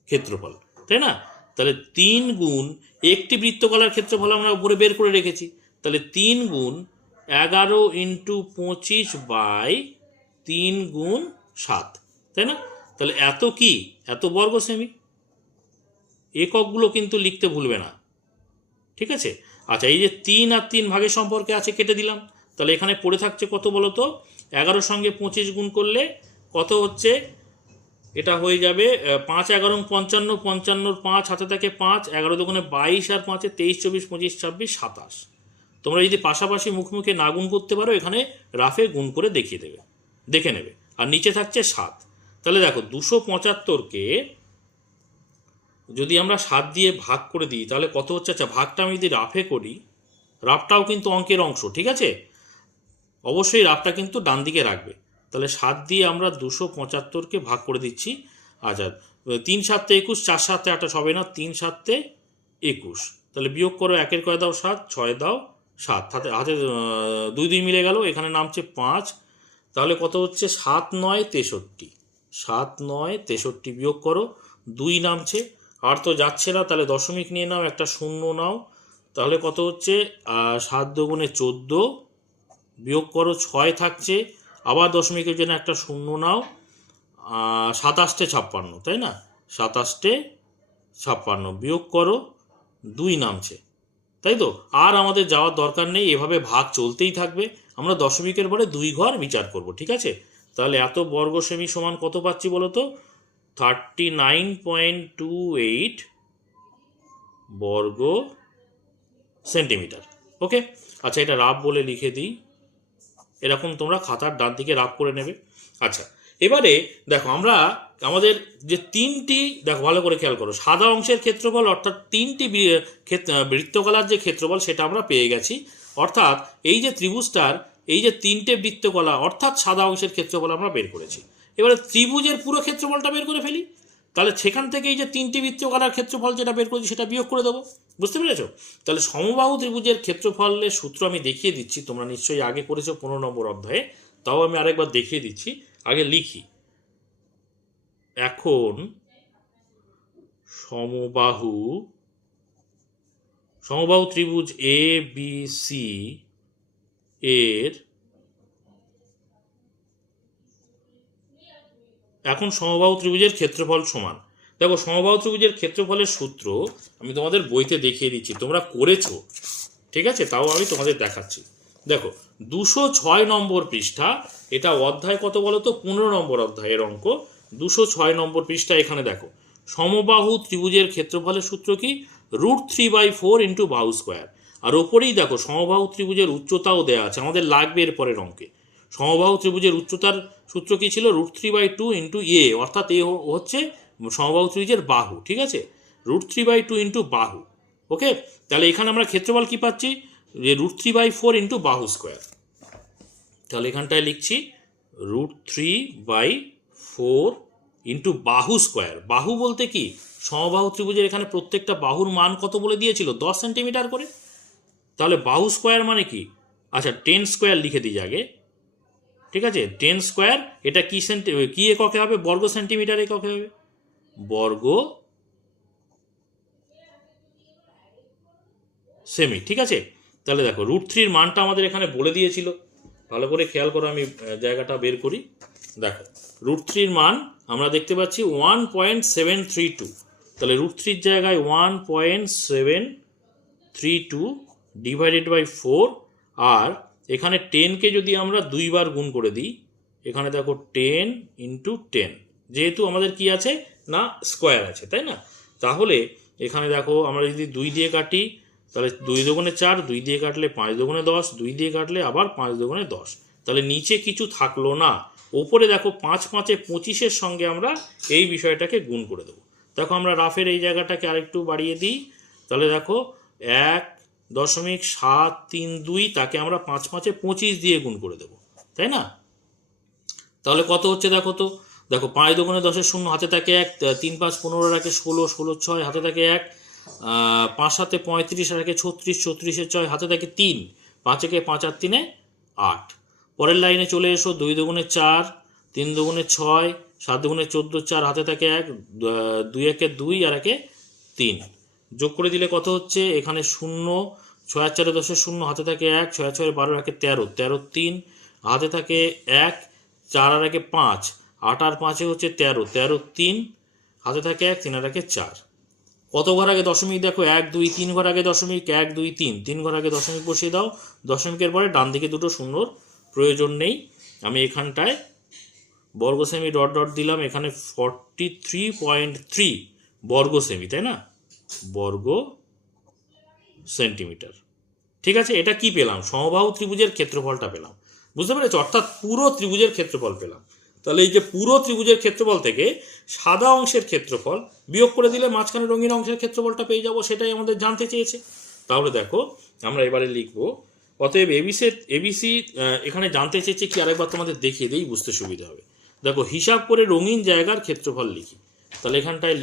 ক্ষেত্রফল, তাই না? তাহলে 3 গুণ একটি বৃত্তকলার ক্ষেত্রফল আমরা উপরে বের করে রেখেছি, তাহলে 3 গুণ 11 ইন্টু 25/3 গুণ 7, তাই না? তাহলে এত কি? এত বর্গ সেমি। এককগুলো কিন্তু লিখতে ভুলবে না, ঠিক আছে? আচ্ছা এই যে 3 আর 3 ভাগের সম্পর্কে আছে, কেটে দিলাম। তাহলে এখানে পড়ে থাকছে কত বলো তো? 11 সঙ্গে 25 গুণ করলে কত হচ্ছে? এটা হয়ে যাবে 5 11 55, 55 5 হাতে থাকে 5, 11 দুগুণে 22 আর 5 23 24 25 26 27। তোমরা যদি পাশাপাশি মুখে না গুণ করতে পারো, এখানে রাফে গুণ করে দেখিয়ে দেবে, দেখে নেবে। আর নিচে থাকছে 7। তাহলে দেখো 275কে যদি আমরা 7 দিয়ে ভাগ করে দিই তাহলে কত হচ্ছে? আচ্ছা ভাগটা আমি যদি রাফে করি, রাফটাও কিন্তু অঙ্কের অংশ, ঠিক আছে? অবশ্যই রাফটা কিন্তু ডান দিকে রাখবে। তাহলে 7 দিয়ে আমরা 275কে ভাগ করে দিচ্ছি। আচ্ছা, 3 7 21, 4 7 28 হবে না, 3 7 21। তাহলে বিয়োগ করো, 1 কয় দাও 7, 6 দাও 7, হাতে হাতে 2 2 মিলে গেল, এখানে নামছে 5। তাহলে কত হচ্ছে? 7 9 63। 7 9 63 বিয়োগ করো, 2 নামছে, আর তো যাচ্ছে না, তাহলে দশমিক নিয়ে নাও, একটা শূন্য নাও। তাহলে কত হচ্ছে? 7 দুগুণে 14, বিয়োগ করো 6 থাকছে, আবার দশমিকের জন্য একটা শূন্য নাও, 27 56, তাই না? 27 56 বিয়োগ করো, 2 নামছে, তাই তো? আর আমাদের যাওয়ার দরকার নেই, এভাবে ভাগ চলতেই থাকবে। আমরা দশমিকের পরে 2 ঘর বিচার করব, ঠিক আছে? তাহলে এত বর্গ সেমি সমান কত পাচ্ছি বলো তো? 39.28 বর্গ সেন্টিমিটার। ওকে, আচ্ছা, এটা রাফ বলে লিখে দিই, এরকম তোমরা খাতার ডান দিকে রাফ করে নেবে। আচ্ছা, এবারে দেখো আমরা আমাদের যে 3টি, দেখো ভালো করে খেয়াল করো, সাদা অংশের ক্ষেত্রফল অর্থাৎ 3টি বৃত্তকলার যে ক্ষেত্রফল সেটা আমরা পেয়ে গেছি। অর্থাৎ এই যে ত্রিভুজটার এই যে 3টে বৃত্তকলা অর্থাৎ সাদা অংশের ক্ষেত্রফল আমরা বের করেছি। এবারে ত্রিভুজের পুরো ক্ষেত্রফলটা বের করে ফেলি। তাহলে সেখান থেকে এই যে 3টি বৃত্তকলার ক্ষেত্রফল যেটা বের করেছি সেটা বিয়োগ করে দেবো। বুঝতে পেরেছো? তাহলে সমবাহু ত্রিভুজের ক্ষেত্রফলের সূত্র আমি দেখিয়ে দিচ্ছি, তোমরা নিশ্চয়ই আগে করেছো 15 নম্বর অধ্যায়ে, তাও আমি আরেকবার দেখিয়ে দিচ্ছি। আগে লিখি, এখন সমবাহু ত্রিভুজ এ বি সি এর এখন সমবাহু ত্রিভুজের ক্ষেত্রফল সমান, দেখো সমবাহু ত্রিভুজের ক্ষেত্রফলের সূত্র আমি তোমাদের বইতে দেখিয়ে দিচ্ছি, তোমরা করেছো, ঠিক আছে? তাও আমি তোমাদের দেখাচ্ছি। দেখো 206 নম্বর পৃষ্ঠা, এটা অধ্যায় কত বলো তো? 15 নম্বর অধ্যায়ের অঙ্ক, 206 নম্বর পৃষ্ঠা। এখানে দেখো সমবাহু ত্রিভুজের ক্ষেত্রফলের সূত্র কি? √3/4 ইন্টু বাহু স্কোয়ার। আর ওপরেই দেখো সমবাহু ত্রিভুজের উচ্চতাও দেওয়া আছে, আমাদের লাগবে এর পরের অঙ্কে। সমবাহু ত্রিভুজের উচ্চতার সূত্র কি ছিল? √3/2 ইন্টু এ, অর্থাৎ এ হচ্ছে সমবাহু ত্রিভুজের বাহু, ঠিক আছে? √3/2 ইন্টু বাহু। ওকে, তাহলে এখানে আমরা ক্ষেত্রফল কি পাচ্ছি? যে √3/4 ইন্টু বাহু স্কোয়ার। তাহলে এখানটায় লিখছি √3/4 ইন্টু বাহু স্কোয়ার। বাহু বলতে কি? সমবাহু ত্রিভুজের এখানে প্রত্যেকটা বাহুর মান কত বলে দিয়েছিল? 10 সেন্টিমিটার করে। তাহলে বাহু স্কোয়ার মানে কি? আচ্ছা, 10 স্কোয়ার লিখে দিই আগে, ঠিক আছে? 10 স্কোয়ার, এটা কি এককে হবে? বর্গ সেন্টিমিটার এককে হবে, বর্গ সেমি, ঠিক আছে? তাহলে দেখো √3 মানটা আমাদের এখানে বলে দিয়েছিল, ভালো করে খেয়াল করো, আমি জায়গাটা বের করি। দেখো √3 মান আমরা দেখতে পাচ্ছি 1.732। তাহলে √3 জায়গায় 1.732 ডিভাইডেড বাই 4, আর এখানে 10কে যদি আমরা 2 বার গুণ করে দিই, এখানে দেখো 10 ইন্টু 10, যেহেতু আমাদের কি আছে না স্কোয়ার আছে, তাই না? তাহলে এখানে দেখো আমরা যদি 2 দিয়ে কাটি, তাহলে 2 দুগুণে 4, 2 দিয়ে কাটলে 5 দুগুণে 10, 2 দিয়ে কাটলে আবার 5 দুগুণে 10। তাহলে নিচে কিছু থাকলো না, ওপরে দেখো 5 5 25-এর সঙ্গে আমরা এই বিষয়টাকে গুণ করে দেবো। দেখো আমরা রাফের এই জায়গাটাকে আরেকটু বাড়িয়ে দিই, তাহলে দেখো 1.732, তাকে আমরা 5 5 25 দিয়ে গুণ করে দেবো, তাই না? তাহলে কত হচ্ছে দেখো তো, দেখো 5 দুগুণে 10-এর শূন্য, হাতে থাকে 1, 3 5 15 রাখে 16, 16 6 হাতে থাকে 1, 5 7 35 রাখে 36, 36 6 হাতে থাকে 3, 5 একে 5 আর 3 8। পরের লাইনে চলে এসো, 2 দুগুণে 4, 3 দুগুণে 6, 7 দুগুণে 14, 4 হাতে থাকে 1, 2 একে 2 আর 1 3, যোগ করে দিলে কত হচ্ছে? এখানে 0, 6 আর 4 10-এর শূন্য, হাতে থাকে 1, 6 আর 6 12 1 13, 13 3 হাতে থাকে 1, 4 আর 1 5, 8 আর 5 হচ্ছে 13, 13 3 হাতে থাকে 1, 3 আর 1 4। কত ঘর আগে দশমিক? দেখো 1 2 3 ঘর আগে দশমিক, 1 2 3 3 ঘর আগে দশমিক বসিয়ে দাও। দশমিকের পরে ডান দিকে দুটো শূন্যর প্রয়োজন নেই, আমি এখানটায় বর্গ সেমি ডট ডট দিলাম, এখানে 43.3 বর্গ সেমি, তাই না? বর্গ সেন্টিমিটার, ঠিক আছে? এটা কি পেলাম? সমবাহু ত্রিভুজের ক্ষেত্রফলটা পেলাম, বুঝতে পেরেছো? অর্থাৎ পুরো ত্রিভুজের ক্ষেত্রফল পেলাম। তাহলে এই যে পুরো ত্রিভুজের ক্ষেত্রফল থেকে সাদা অংশের ক্ষেত্রফল বিয়োগ করে দিলে মাঝখানে রঙিন অংশের ক্ষেত্রফলটা পেয়ে যাবো, সেটাই আমাদের জানতে চেয়েছে। তাহলে দেখো আমরা এবারে লিখবো, অতএব এবিসি এখানে জানতে চেয়েছে কি, আরেকবার তোমাদের দেখিয়ে দিই, বুঝতে সুবিধা হবে। দেখো হিসাব করে রঙিন জায়গার ক্ষেত্রফল লিখি। তাহলে এখানটায়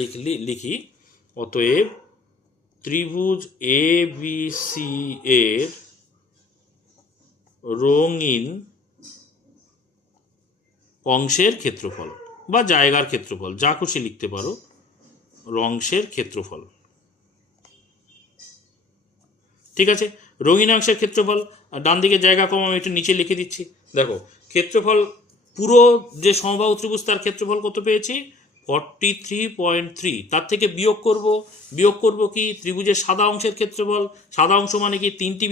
লিখি অতএব ত্রিভুজ এ বি সি এর রঙিন অংশের ক্ষেত্রফল বা জায়গার ক্ষেত্রফল, যা খুশি লিখতে পারো, অংশের ক্ষেত্রফল। ঠিক আছে, রঙিন অংশের ক্ষেত্রফল, ডান দিকে জায়গা কম আমি একটু নিচে লিখে দিচ্ছি। দেখো ক্ষেত্রফল পুরো যে সমবাহু ত্রিভুজ তার ক্ষেত্রফল কত পেয়েছি, 43.3। তার থেকে বিয়োগ করব কি ত্রিভুজের সাদা অংশের ক্ষেত্রফল। সাদা অংশ মানে কি 3টি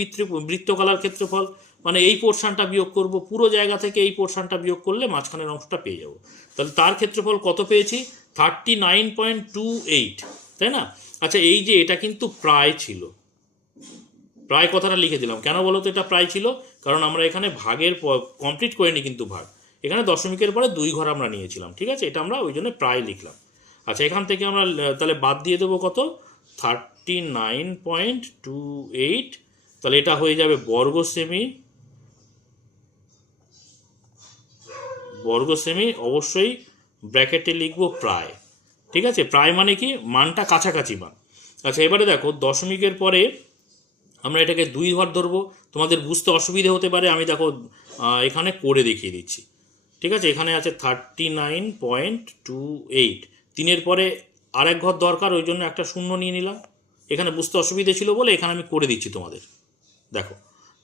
বৃত্তকালার ক্ষেত্রফল, মানে এই পোর্শনটা বিয়োগ করব, পুরো জায়গা থেকে এই পোর্শনটা বিয়োগ করলে মাঝখানের অংশটা পেয়ে যাব। তাহলে তার ক্ষেত্রফল কত পেয়েছি, 39.28, তাই না? আচ্ছা, এই যে এটা কিন্তু প্রায় ছিল, প্রায় কথাটা লিখে দিলাম কেন বলো তো? এটা প্রায় ছিল কারণ আমরা এখানে ভাগের কমপ্লিট করিনি, কিন্তু ভাগ এখানে দশমিকের পরে 2 ঘর আমরা নিয়েছিলাম। ঠিক আছে, এটা আমরা ওই জন্য প্রায় লিখলাম। আচ্ছা, এখান থেকে আমরা তাহলে বাদ দিয়ে দেবো কত, 39.28। তাহলে এটা হয়ে যাবে বর্গ সেমি, অবশ্যই ব্র্যাকেটে লিখবো প্রায়। ঠিক আছে, প্রায় মানে কি, মানটা কাছাকাছি মান। আচ্ছা, এবারে দেখো দশমিকের পরে আমরা এটাকে 2 ঘর ধরবো, তোমাদের বুঝতে অসুবিধে হতে পারে, আমি দেখো এখানে করে দেখিয়ে দিচ্ছি। ঠিক আছে, এখানে আছে 39.28, 3-এর পরে আর এক ঘর দরকার, ওই জন্য একটা শূন্য নিয়ে নিলাম। এখানে বুঝতে অসুবিধে ছিল বলে এখানে আমি করে দিচ্ছি তোমাদের। দেখো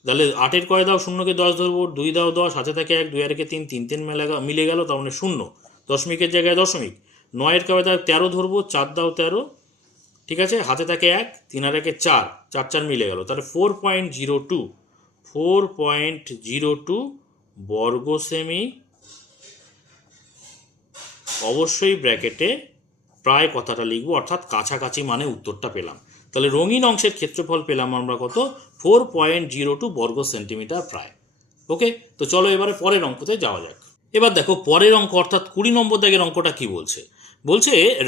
তাহলে 8-এর কয় দাও, 0-কে 10 ধরবো, 2 দাও 10, হাতে থাকে 1, 2 আর 1 3, 3 3 মিলে গেল, তার মানে 0, দশমিকের জায়গায় দশমিক। 9-এর কয় দাও, 13 ধরবো, 4 দাও 13, ঠিক আছে, হাতে থাকে 1, 3 আর 1 4, 4 4 মিলে গেল, তাহলে 4.02 বর্গ সেমি, অবশ্যই ব্র্যাকেটে প্রায় কথাটা লিখবো, অর্থাৎ কাছাকাছি মানে উত্তরটা পেলাম। তাহলে রঙিন অংশের ক্ষেত্রফল পেলাম আমরা কত, 4.02 বর্গ সেন্টিমিটার প্রায়। ওকে, তো চলো এবারে পরের অঙ্কতে যাওয়া যাক। এবার দেখো পরের অঙ্ক, অর্থাৎ 20 নম্বর দাগের অঙ্কটা কি বলছে।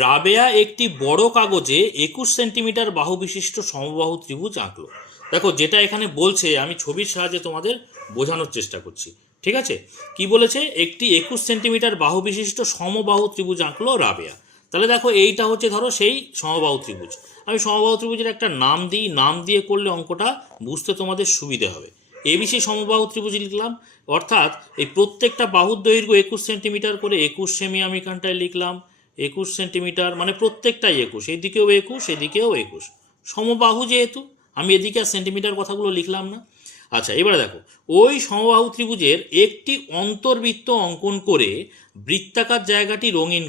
রাবেয়া একটি বড় কাগজে 21 সেন্টিমিটার বাহু বিশিষ্ট সমবাহু ত্রিভুজ আঁকলো। দেখো যেটা এখানে বলছে আমি ছবির সাহায্যে তোমাদের বোঝানোর চেষ্টা করছি। ঠিক আছে, কি বলেছে, একটি 21 সেন্টিমিটার বাহু বিশিষ্ট সমবাহু ত্রিভুজ আঁকলো রাবেয়া। তাহলে দেখো এইটা হচ্ছে ধরো সেই সমবাহু ত্রিভুজ। আমি সমবাহু ত্রিভুজের একটা নাম দিই, নাম দিয়ে করলে অঙ্কটা বুঝতে তোমাদের সুবিধে হবে। এবিসি সমবাহু ত্রিভুজ লিখলাম, অর্থাৎ এই প্রত্যেকটা বাহুর দৈর্ঘ্য 21 সেন্টিমিটার করে, 21 সেমি আমি এখানটায় লিখলাম, 21 সেন্টিমিটার মানে প্রত্যেকটাই 21, এদিকেও 21 এদিকেও 21, সমবাহু যেহেতু আমি এদিকে আর সেন্টিমিটার কথাগুলো লিখলাম না। আচ্ছা, এবারে দেখো ওই সমবাহু ত্রিভুজের একটি অন্তর্বৃত্ত অঙ্কন করে বৃত্তাকার জায়গাটি রঙিন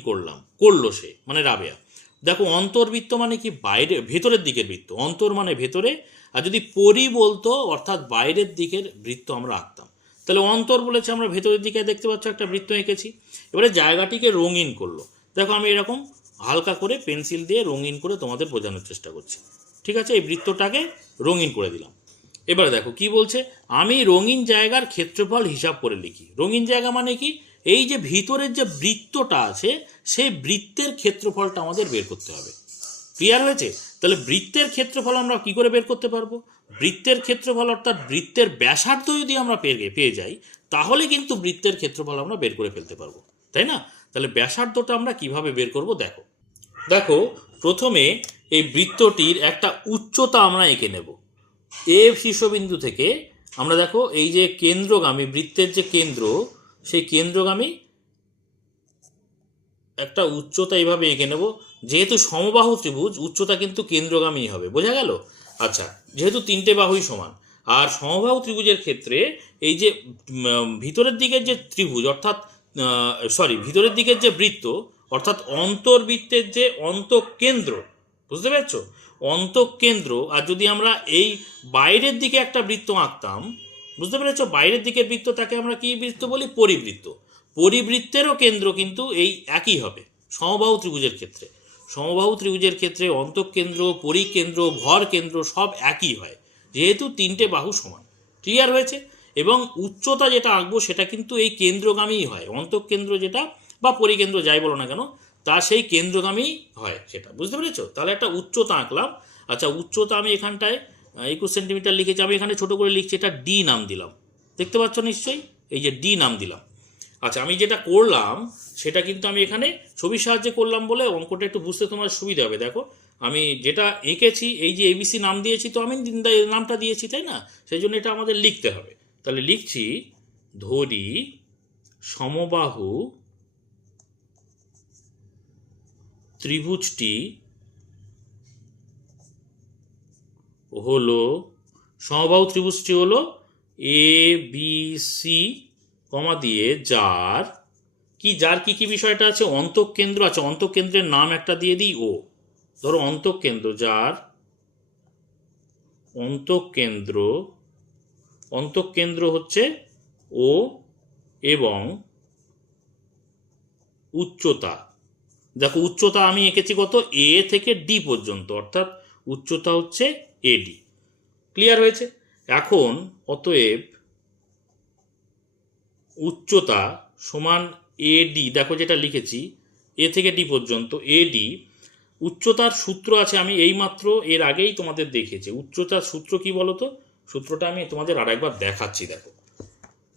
করলো সে, মানে রাবেয়া। দেখো অন্তর্বৃত্ত মানে কি, বাইরে ভেতরের দিকের বৃত্ত, অন্তর মানে ভেতরে, আর যদি পরি বলতো অর্থাৎ বাইরের দিকের বৃত্ত আমরা আঁকতাম। তাহলে অন্তর বলেছে, আমরা ভেতরের দিকে দেখতে পাচ্ছ একটা বৃত্ত এঁকেছি। এবারে জায়গাটিকে রঙিন করলো। দেখো আমি এরকম হালকা করে পেন্সিল দিয়ে রঙিন করে তোমাদের বোঝানোর চেষ্টা করছি। ঠিক আছে, এই বৃত্তটাকে রঙিন করে দিলাম। এবারে দেখো কি বলছে, আমি রঙিন জায়গার ক্ষেত্রফল হিসাব করে লিখি। রঙিন জায়গা মানে কি, এই যে ভিতরের যে বৃত্তটা আছে সেই বৃত্তের ক্ষেত্রফলটা আমাদের বের করতে হবে। ক্লিয়ার হয়েছে? তাহলে বৃত্তের ক্ষেত্রফল আমরা কি করে বের করতে পারবো, বৃত্তের ক্ষেত্রফল অর্থাৎ বৃত্তের ব্যাসার্ধ যদি আমরা পেয়ে যাই তাহলে কিন্তু বৃত্তের ক্ষেত্রফল আমরা বের করে ফেলতে পারবো, তাই না? তাহলে ব্যাসার্ধটা আমরা কিভাবে বের করব, দেখো প্রথমে এই বৃত্তটির একটা উচ্চতা আমরা এঁকে নেব। এ শীর্ষবিন্দু থেকে আমরা দেখো এই যে কেন্দ্রগামী বৃত্তের যে কেন্দ্র, সেই কেন্দ্রগামী একটা উচ্চতা এইভাবে এঁকে নেব। যেহেতু সমবাহু ত্রিভুজ, উচ্চতা কিন্তু কেন্দ্রগামী হবে, বোঝা গেল? আচ্ছা, যেহেতু 3টে বাহুই সমান, আর সমবাহু ত্রিভুজের ক্ষেত্রে এই যে ভিতরের দিকের যে ত্রিভুজ অর্থাৎ ভিতরের দিকের যে বৃত্ত অর্থাৎ অন্তর্বৃত্তের যে অন্তঃকেন্দ্র, বুঝতে পারছো, অন্তঃকেন্দ্র, আর যদি আমরা এই বাইরের দিকে একটা বৃত্ত আঁকতাম, বুঝতে পেরেছো, বাইরের দিকের বৃত্ত, তাকে আমরা কি বৃত্ত বলি, পরিবৃত্ত। পরিবৃত্তেরও কেন্দ্র কিন্তু এই একই হবে সমবাহু ত্রিভুজের ক্ষেত্রে। সমবাহু ত্রিভুজের ক্ষেত্রে অন্তঃকেন্দ্র, পরিকেন্দ্র, ভর কেন্দ্র সব একই হয়, যেহেতু 3টে বাহু সমান। ক্লিয়ার হয়েছে? এবং উচ্চতা যেটা আঁকবো সেটা কিন্তু এই কেন্দ্রগামীই হয়, অন্তঃকেন্দ্র যেটা বা পরিকেন্দ্র যাই বলো না কেন, তা সেই কেন্দ্রগামী হয় সেটা, বুঝতে পেরেছো? তাহলে একটা উচ্চতা আঁকলাম। আচ্ছা, উচ্চতা আমি এখানটায় 21 সেন্টিমিটার লিখেছি। আমি এখানে ছোট করে লিখছি, এটা ডি নাম দিলাম, দেখতে পাচ্ছ নিশ্চয়ই, এই যে ডি নাম দিলাম। আচ্ছা, আমি যেটা করলাম সেটা কিন্তু আমি এখানে ছবির সাহায্যে করলাম বলে অঙ্কটা একটু বুঝতে তোমার সুবিধা হবে। দেখো আমি যেটা এঁকেছি, এই যে এবিসি নাম দিয়েছি, তো আমি নামটা দিয়েছি, তাই না? সেই জন্য এটা আমাদের লিখতে হবে। তাহলে লিখছি, ধরি সমবাহু ত্রিভুজটি হলো, সমবাহু ত্রিভুজটি হলো এ বি সি কমা দিয়ে যার কি কি বিষয়টা আছে, অন্তঃকেন্দ্র আছে, অন্তঃকেন্দ্রের নাম একটা দিয়ে দিই ও। ধরো অন্তঃকেন্দ্র, যার অন্তঃকেন্দ্র হচ্ছে ও এবং উচ্চতা, দেখো উচ্চতা আমি এঁকেছি কত, এ থেকে ডি পর্যন্ত, অর্থাৎ উচ্চতা হচ্ছে এডি। ক্লিয়ার হয়েছে? এখন অতএব উচ্চতা সমান এডি, দেখো যেটা লিখেছি এ থেকে ডি পর্যন্ত এডি। উচ্চতার সূত্র আছে, আমি এইমাত্র এর আগেই তোমাদের দেখিয়েছি। উচ্চতার সূত্র কি বলতো? সূত্রটা আমি তোমাদের আরেকবার দেখাচ্ছি। দেখো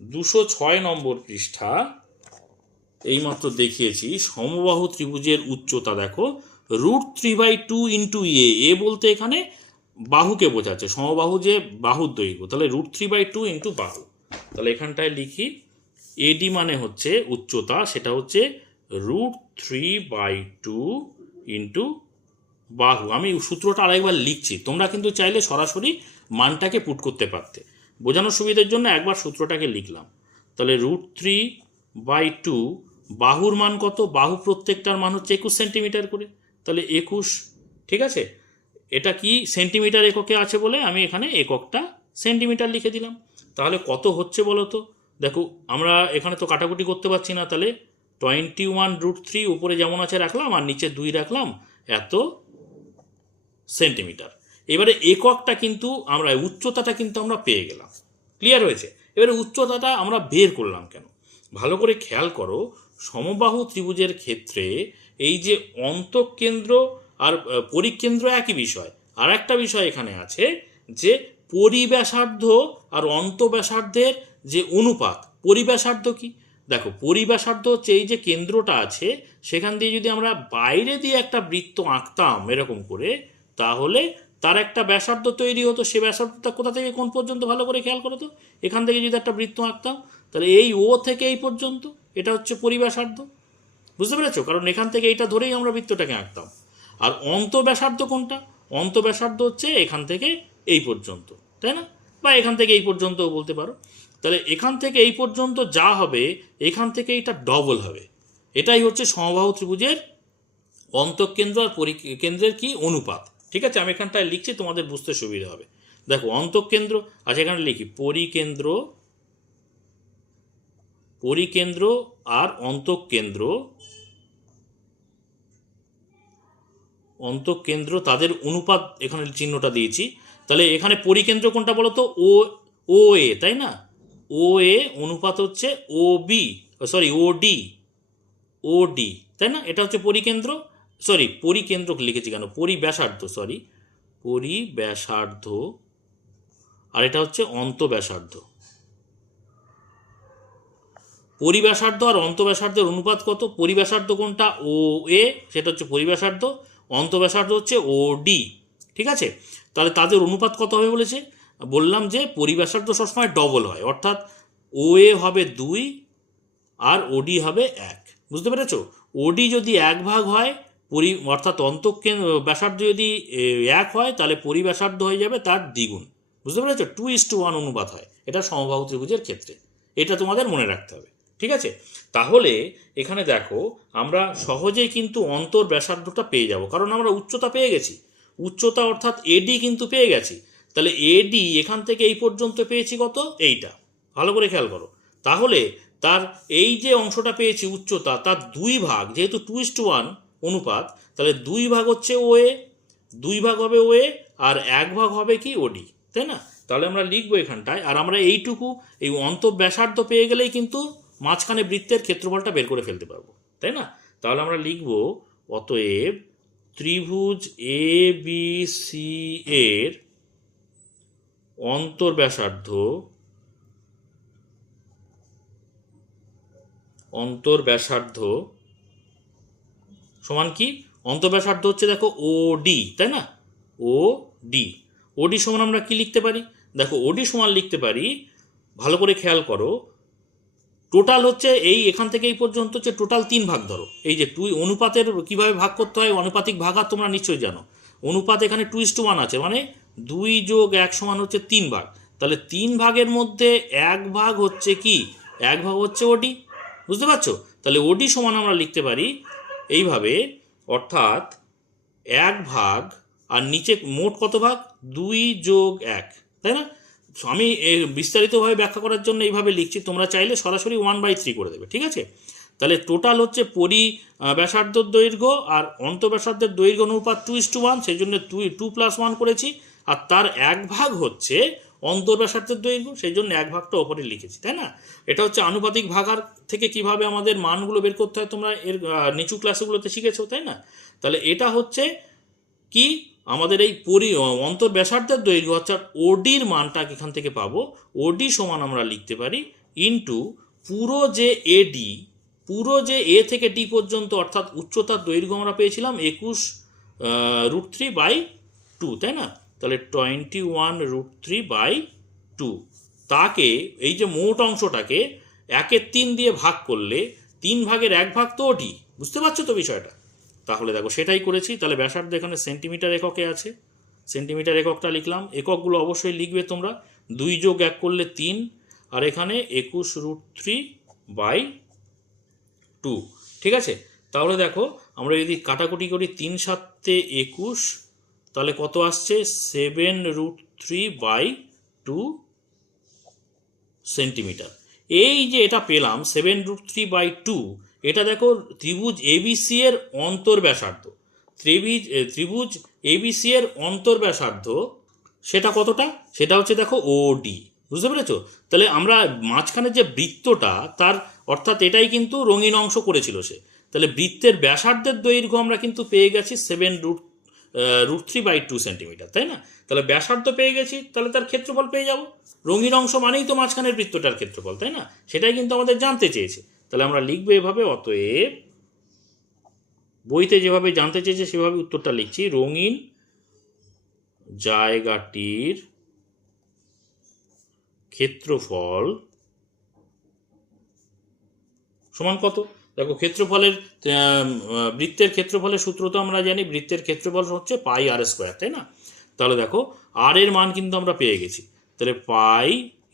206 নম্বর পৃষ্ঠা, এইমাত্র দেখিয়েছি সমবাহু ত্রিভুজের উচ্চতা। দেখো √3/2 ইন্টু এ বলতে এখানে বাহুকে বোঝাচ্ছে, সমবাহু যে বাহুর দৈর্ঘ্য, তাহলে √3/2 ইন্টু বাহু। তাহলে এখানটায় লিখি এডি মানে হচ্ছে উচ্চতা, সেটা হচ্ছে √3/2 ইন্টু বাহু। আমি সূত্রটা আরেকবার লিখছি, তোমরা কিন্তু চাইলে সরাসরি মানটাকে পুট করতে পারতে, বোঝানোর সুবিধার জন্য একবার সূত্রটাকে লিখলাম। তাহলে √3/2, বাহুর মান কত, বাহু প্রত্যেকটার মান হচ্ছে 21 সেন্টিমিটার করে, তাহলে 21, ঠিক আছে? এটা কি সেন্টিমিটার এককে আছে বলে আমি এখানে এককটা সেন্টিমিটার লিখে দিলাম। তাহলে কত হচ্ছে বলো তো? দেখো আমরা এখানে তো কাটাকুটি করতে পারছি না, তাহলে 21√3 উপরে যেমন আছে রাখলাম আর নিচে 2 রাখলাম, এত সেন্টিমিটার। এবারে এককটা কিন্তু আমরা, উচ্চতাটা কিন্তু আমরা পেয়ে গেলাম। ক্লিয়ার হয়েছে? এবারে উচ্চতাটা আমরা বের করলাম কেন, ভালো করে খেয়াল করো। সমবাহু ত্রিভুজের ক্ষেত্রে এই যে অন্তঃকেন্দ্র আর পরিকেন্দ্র একই বিষয়, আর একটা বিষয় এখানে আছে যে পরিব্যাসার্ধ আর অন্তঃব্যাসার্ধের যে অনুপাত। পরিব্যাসার্ধ কি? দেখো পরিব্যাসার্ধ হচ্ছে এই যে কেন্দ্রটা আছে, সেখান দিয়ে যদি আমরা বাইরে দিয়ে একটা বৃত্ত আঁকতাম এরকম করে, তাহলে তার একটা ব্যাসার্ধ তৈরি হতো। সে ব্যাসার্ধটা কোথা থেকে কোন পর্যন্ত, ভালো করে খেয়াল করো তো। এখান থেকে যদি একটা বৃত্ত আঁকতাম, তাহলে এই ও থেকে এই পর্যন্ত, এটা হচ্ছে পরিব্যাসার্ধ। বুঝতে পেরেছো? কারণ এখান থেকে এইটা ধরেই আমরা বৃত্তটাকে আঁকতাম। আর অন্তঃব্যাসার্ধ কোনটা? অন্তঃব্যাসার্ধ হচ্ছে এখান থেকে এই পর্যন্ত, তাই না? বা এখান থেকে এই পর্যন্তও বলতে পারো। তাহলে এখান থেকে এই পর্যন্ত যা হবে, এখান থেকে এটা ডবল হবে। এটাই হচ্ছে সমবাহু ত্রিভুজের অন্তঃকেন্দ্র আর পরিকেন্দ্রের কি অনুপাত। ঠিক আছে, আমি এখানটায় লিখছি, তোমাদের বুঝতে সুবিধা হবে। দেখো অন্তঃকেন্দ্র, আচ্ছা এখানে লিখি পরিকেন্দ্র আর অন্তঃকেন্দ্র তাদের অনুপাত এখানে চিহ্নটা দিয়েছি। তাহলে এখানে পরিকেন্দ্র কোনটা বলো তো? ও এ, তাই না? ও এ অনুপাত হচ্ছে ও বি, সরি ও ডি, তাই না? এটা হচ্ছে পরিকেন্দ্র, সরি পরিকেন্দ্র লিখেছি কেন, পরিব্যাসার্ধ, সরি পরিব্যাসার্ধ, আর এটা হচ্ছে অন্তঃব্যাসার্ধ। পরিব্যাসার্ধ আর অন্তঃব্যাসার্ধের অনুপাত কত? পরিব্যাসার্ধ কোনটা? ও এ, সেটা হচ্ছে পরিব্যাসার্ধ। অন্তঃব্যাসার্ধ হচ্ছে ও ডি। ঠিক আছে, তাহলে তাদের অনুপাত কত হবে বলেছে? বললাম যে পরিব্যাসার্ধ সবসময় ডবল হয়, অর্থাৎ ও এ হবে 2 আর ওডি হবে 1। বুঝতে পেরেছো? ওডি যদি 1 ভাগ হয়, অর্থাৎ ব্যাসার্ধ যদি 1 হয়, তাহলে পরিব্যাসার্ধ হয়ে যাবে তার দ্বিগুণ। বুঝতে পেরেছো? 2:1 অনুপাত হয় এটা সমবাহু ত্রিভুজের ক্ষেত্রে, এটা তোমাদের মনে রাখতে হবে। ঠিক আছে, তাহলে এখানে দেখো আমরা সহজেই কিন্তু ব্যাসার্ধটা পেয়ে যাব, কারণ আমরা উচ্চতা পেয়ে গেছি। উচ্চতা অর্থাৎ এডি কিন্তু পেয়ে গেছি। তাহলে এডি এখান থেকে এই পর্যন্ত পেয়েছি কত? এইটা, ভালো করে খেয়াল করো। তাহলে তার এই যে অংশটা পেয়েছি উচ্চতা, তার 2 ভাগ, যেহেতু 2:1 অনুপাত, তাহলে 2 ভাগ হচ্ছে ও এ, 2 ভাগ হবে ও এ, আর 1 ভাগ হবে কি ওডি, তাই না? তাহলে আমরা লিখবো এখানটায়, আর আমরা এইটুকু, এই ব্যাসার্ধ পেয়ে গেলেই কিন্তু মাঝখানে বৃত্তের ক্ষেত্রফলটা বের করে ফেলতে পারবো, তাই না? তাহলে আমরা লিখবো অতএব ত্রিভুজ এ বি সি এর অন্তর্ব্যাসার্ধ সমান কি? অন্তর্ব্যাসার্ধ হচ্ছে দেখো ওডি, তাই না? ওডি সমান আমরা কি লিখতে পারি? দেখো ওডি সমান লিখতে পারি, ভালো করে খেয়াল করো, টোটাল হচ্ছে এই এখান থেকে এই পর্যন্ত হচ্ছে টোটাল 3 ভাগ ধরো। এই যে অনুপাতের কিভাবে ভাগ করতে হয়, অনুপাতিক ভাগার তোমরা নিশ্চয়ই জানো। অনুপাত এখানে 2:1 আছে, মানে 2 যোগ 1 সমান হচ্ছে 3 ভাগ। তাহলে 3 ভাগের মধ্যে 1 ভাগ হচ্ছে কি? 1 ভাগ হচ্ছে ওডি, বুঝতে পারছো? তাহলে ওডি সমান আমরা লিখতে পারি এইভাবে, অর্থাৎ 1 ভাগ, আর নিচে মোট কত ভাগ? 2 যোগ 1, তাই না? আমি বিস্তারিতভাবে ব্যাখ্যা করার জন্য এইভাবে লিখছি, তোমরা চাইলে সরাসরি 1/3 করে দেবে, ঠিক আছে? তাহলে টোটাল হচ্ছে ব্যাসার্ধর দৈর্ঘ্য আর অন্তঃব্যাসার্ধের দৈর্ঘ্য অনুপাত 2:1, সেই জন্য 2 + 1 করেছি, আর তার 1 ভাগ হচ্ছে অন্তঃব্যাসার্ধের দৈর্ঘ্য, সেই জন্য 1 ভাগটা ওপরে লিখেছি, তাই না? এটা হচ্ছে আনুপাতিক ভাগার থেকে কিভাবে আমাদের মানগুলো বের করতে হয়, তোমরা এর নিচু ক্লাসগুলোতে শিখেছো, তাই না? তাহলে এটা হচ্ছে কি আমাদের এই অন্তর্ব্যাসার্ধের দৈর্ঘ্য, অর্থাৎ ওডির মানটা এখান থেকে পাবো। ওডি সমান আমরা লিখতে পারি ইন্টু পুরো যে এ থেকে ডি পর্যন্ত, অর্থাৎ উচ্চতার দৈর্ঘ্য আমরা পেয়েছিলাম 21√3/2, তাই না? তাহলে 21√3/2, তাকে এই যে মোট অংশটাকে 1/3 দিয়ে ভাগ করলে 3 ভাগের 1 ভাগ তো ওডি, বুঝতে পারছো তো বিষয়টা? তাহলে দেখো সেটাই করেছি। তাহলে ব্যাসার্ধ এখানে সেন্টিমিটার এককে আছে, সেন্টিমিটার এককটা লিখলাম। এককগুলো অবশ্যই লিখবে তোমরা, 2 যোগ 1 করলে 3, আর এখানে 21√3/2, ঠিক আছে? তাহলে দেখো আমরা যদি কাটাকুটি করি, 3 × 7 = 21, তাহলে কত আসছে? 7√3/2 সেন্টিমিটার। এই যে এটা পেলাম 7√3/2, এটা দেখো ত্রিভুজ এবিসি এর অন্তর্ব্যাসার্ধ। ত্রিভুজ এবিসি এর অন্তর্ব্যাসার্ধ সেটা কতটা? সেটা হচ্ছে দেখো ওডি, বুঝতে পেরেছো? তাহলে আমরা মাঝখানে যে বৃত্তটা, তার অর্থাৎ এটাই কিন্তু রঙিন অংশ করেছিল সে। তাহলে বৃত্তের ব্যাসার্ধের দৈর্ঘ্য আমরা কিন্তু পেয়ে গেছি 7√3/2 সেন্টিমিটার, তাই না? তাহলে ব্যাসার্ধ পেয়ে গেছি, তাহলে তার ক্ষেত্রফল পেয়ে যাব। রঙিন অংশ মানেই তো মাঝখানের বৃত্তটার ক্ষেত্রফল, তাই না? সেটাই কিন্তু আমাদের জানতে চেয়েছে। তাহলে আমরা লিখবো এভাবে, অতএব বইতে যেভাবে জানতে চেয়েছে সেভাবে উত্তরটা লিখছি। রঙিন জায়গাটির ক্ষেত্রফল সমান কত? দেখো ক্ষেত্রফলের বৃত্তের ক্ষেত্রফলের সূত্র তো আমরা জানি, বৃত্তের ক্ষেত্রফল হচ্ছে πr², তাই না? তাহলে দেখো আর এর মান কিন্তু আমরা পেয়ে গেছি। তাহলে পাই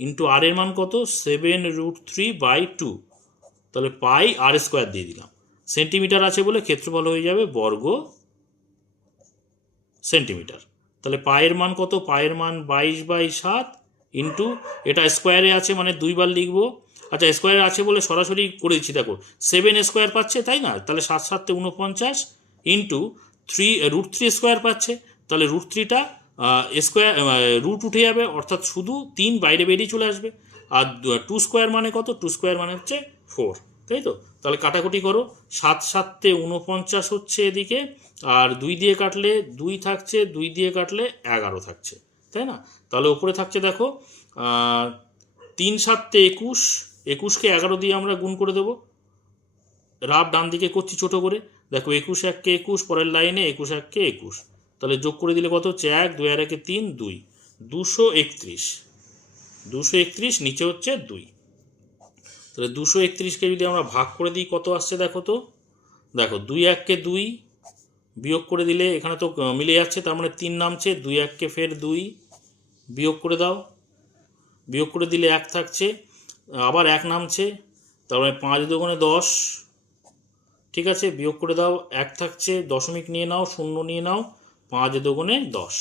ইন্টু আর এর মান কত? 7√3/2, তাহলে πr² দিয়ে দিলাম। সেন্টিমিটার আছে বলে ক্ষেত্রফল হয়ে যাবে বর্গ সেন্টিমিটার। তাহলে পায়ের মান কত? পায়ের মান 22/7 ইন্টু, এটা স্কোয়ারে আছে মানে 2 বার লিখবো। আচ্ছা, স্কোয়ারে আছে বলে সরাসরি করে দিচ্ছি, দেখো 7² পাচ্ছে, তাই না? তাহলে 7 × 7 = 49 ইন্টু √3² পাচ্ছে, তাহলে √3টা স্কোয়ার রুট উঠে যাবে, অর্থাৎ শুধু 3 বাইরে বেরিয়ে চলে আসবে। আর 2² মানে কত? 2² মানে হচ্ছে 4, তাই তো? তাহলে কাটাকুটি করো, 7 × 7 = 49 হচ্ছে এদিকে, আর 2 দিয়ে কাটলে 2 থাকছে, 2 দিয়ে কাটলে 11 থাকছে, তাই না? তাহলে উপরে থাকছে দেখো 3 × 7 = 21, 21কে 11 দিয়ে আমরা গুণ করে দেবো। রাফ ডান দিকে করছি ছোট করে, দেখো 21 × 1 = 21, পরের লাইনে 21 × 1 = 21, তাহলে যোগ করে দিলে কত হচ্ছে? 1, 2 × 1 = 3, 2, 231, নিচে হচ্ছে 2। তাহলে 231কে যদি আমরা ভাগ করে দিই কত আসছে দেখো তো? দেখো 2 × 1 = 2, বিয়োগ করে দিলে এখানে তো মিলে যাচ্ছে, তার মানে 3 নামছে, 2 × 1 = ফের 2, বিয়োগ করে দাও, বিয়োগ করে দিলে 1 থাকছে, আবার 1 নামছে, তার মানে 5 × 2 = 10, ঠিক আছে? বিয়োগ করে দাও, 1 থাকছে, দশমিক নিয়ে নাও, 0 নিয়ে নাও, 5 × 2 = 10,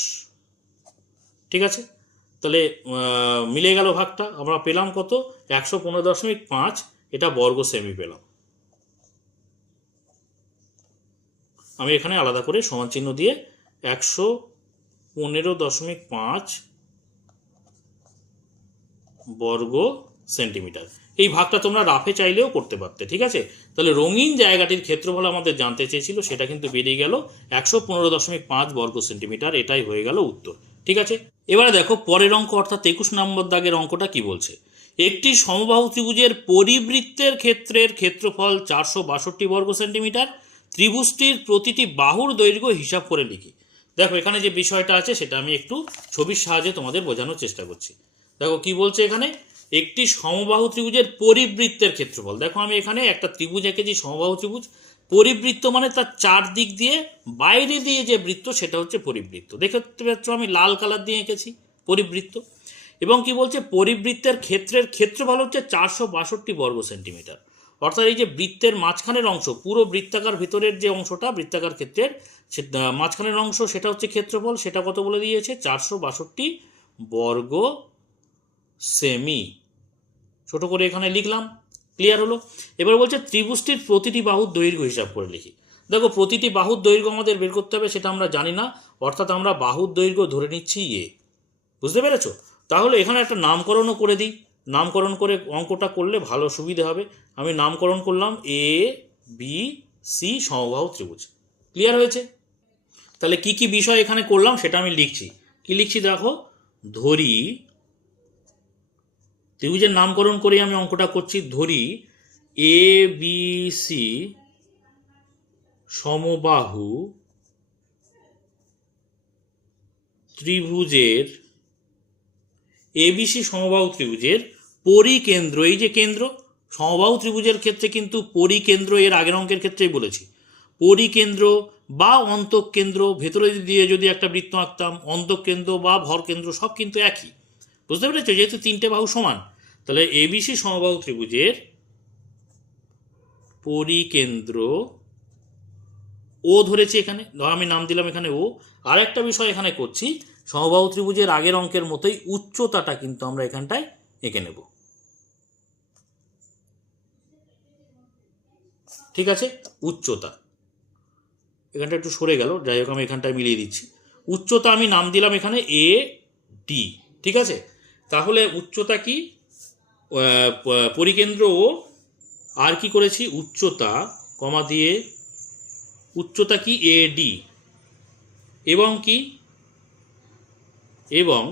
ঠিক আছে? তাহলে মিলে গেল ভাগটা, আমরা পেলাম কত? 115.5, এটা বর্গ সেমি পেলাম। আমি এখানে আলাদা করে সমান চিহ্ন দিয়ে 115.5 বর্গ সেন্টিমিটার। এই ভাগটা তোমরা রাফে চাইলেও করতে পারতে, ঠিক আছে? তাহলে রঙিন জায়গাটির ক্ষেত্রফল আমাদের জানতে চেয়েছিল, সেটা কিন্তু বেরিয়ে গেল 115.5 বর্গ সেন্টিমিটার। এটাই হয়ে গেল উত্তর। ঠিক আছে, এবারে দেখো পরের অঙ্ক অর্থাৎ 21 নম্বর দাগের অঙ্কটা কি বলছে। একটি সমবাহু ত্রিভুজের পরিবৃত্তের ক্ষেত্রের ক্ষেত্রফল 462 বর্গ সেন্টিমিটার, ত্রিভুজটির প্রতিটি বাহুর দৈর্ঘ্য হিসাব করে লিখি। দেখো এখানে যে বিষয়টা আছে সেটা আমি একটু ছবির সাহায্যে তোমাদের বোঝানোর চেষ্টা করছি। দেখো কি বলছে এখানে, একটি সমবাহু ত্রিভুজের পরিবৃত্তের ক্ষেত্রফল। দেখো আমি এখানে একটা ত্রিভুজ এঁকেছি, সমবাহু ত্রিভুজ। পরিবৃত্ত মানে তার চারদিক দিয়ে বাইরে দিয়ে যে বৃত্ত সেটা হচ্ছে পরিবৃত্ত। দেখতে পাচ্ছ আমি লাল কালার দিয়ে এঁকেছি পরিবৃত্ত। এবং কি বলছে, পরিবৃত্তের ক্ষেত্রের ক্ষেত্রফল হচ্ছে 462 বর্গ সেন্টিমিটার। অর্থাৎ এই যে বৃত্তের মাঝখানের অংশ, পুরো বৃত্তাকার ভিতরের যে অংশটা বৃত্তাকার ক্ষেত্রের মাঝখানের অংশ, সেটা হচ্ছে ক্ষেত্রফল। সেটা কত বলে দিয়েছে, 462 বর্গ সেমি। ছোট করে এখানে লিখলাম, ক্লিয়ার হলো। এবার বলছে ত্রিভুজটির প্রতিটি বাহুর দৈর্ঘ্য হিসাব করে লিখি। দেখো প্রতিটি বাহুর দৈর্ঘ্য আমাদের বের করতে হবে, সেটা আমরা জানি না, অর্থাৎ আমরা বাহুর দৈর্ঘ্য ধরে নিচ্ছি এ। বুঝতে পেরেছো? তাহলে এখানে একটা নামকরণও করে দিই, নামকরণ করে অঙ্কটা করলে ভালো সুবিধে হবে। আমি নামকরণ করলাম এ বি সি সমবাহু ত্রিভুজ। ক্লিয়ার হয়েছে? তাহলে কি কি বিষয় এখানে করলাম সেটা আমি লিখছি। কি লিখছি দেখো, ধরি, ত্রিভুজের নামকরণ করে আমি অঙ্কটা করছি। ধরি এ বি সি সমবাহু ত্রিভুজের, এবিসি সমবাহু ত্রিভুজের পরিকেন্দ্র, এই যে কেন্দ্র, সমবাহু ত্রিভুজের ক্ষেত্রে কিন্তু পরিকেন্দ্র এর আগের অঙ্কের ক্ষেত্রেই বলেছি। পরিকেন্দ্র বা অন্তঃকেন্দ্র, ভেতরে দিয়ে যদি একটা বৃত্ত আঁকতাম, অন্তঃকেন্দ্র বা ভরকেন্দ্র সব কিন্তু একই। বুঝতে পেরেছো? যেহেতু তিনটে বাহু সমান, তাহলে এবিসি সমবাহু ত্রিভুজের পরিকেন্দ্র ও ধরেছি এখানে, ধর আমি নাম দিলাম এখানে ও। আর একটা বিষয় এখানে করছি, সমবাহু ত্রিভুজের আগের অঙ্কের মতোই উচ্চতাটা কিন্তু আমরা এখানটায় এঁকে নেব। ঠিক আছে, উচ্চতা এখানটা একটু সরে গেল, যাই হোক আমি এখানটায় মিলিয়ে দিচ্ছি। উচ্চতা আমি নাম দিলাম এখানে এ ডি। ঠিক আছে, তাহলে উচ্চতা কি, পরিকেন্দ্র ও, আর কি করেছি, উচ্চতা কমা দিয়ে উচ্চতা কি এ ডি, এবং কি, এবং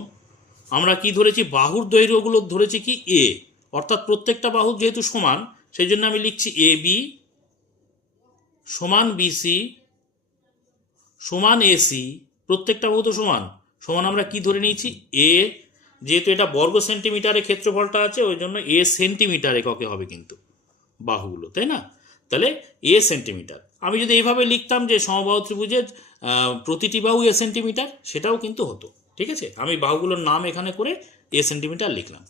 আমরা কি ধরেছি, বাহুর দৈর্ঘ্যগুলো ধরেছি কি এ, অর্থাৎ প্রত্যেকটা বাহু যেহেতু সমান সেই জন্য আমি লিখছি এ বি সমান বিসি সমান এসি। প্রত্যেকটা বাহু তো সমান সমান, আমরা কি ধরে নিয়েছি এ, যেহেতু এটা বর্গ সেন্টিমিটারে ক্ষেত্রফলটা আছে ওই জন্য এ সেন্টিমিটার এককে হবে কিন্তু বাহুগুলো, তাই না? তাহলে এ সেন্টিমিটার। আমি যদি এইভাবে লিখতাম যে সমবাহু ত্রিভুজের প্রতিটি বাহু এ সেন্টিমিটার, সেটাও কিন্তু হতো। ঠিক আছে, আমি বাহুগুলোর নাম এখানে করে এ সেন্টিমিটার লিখলাম।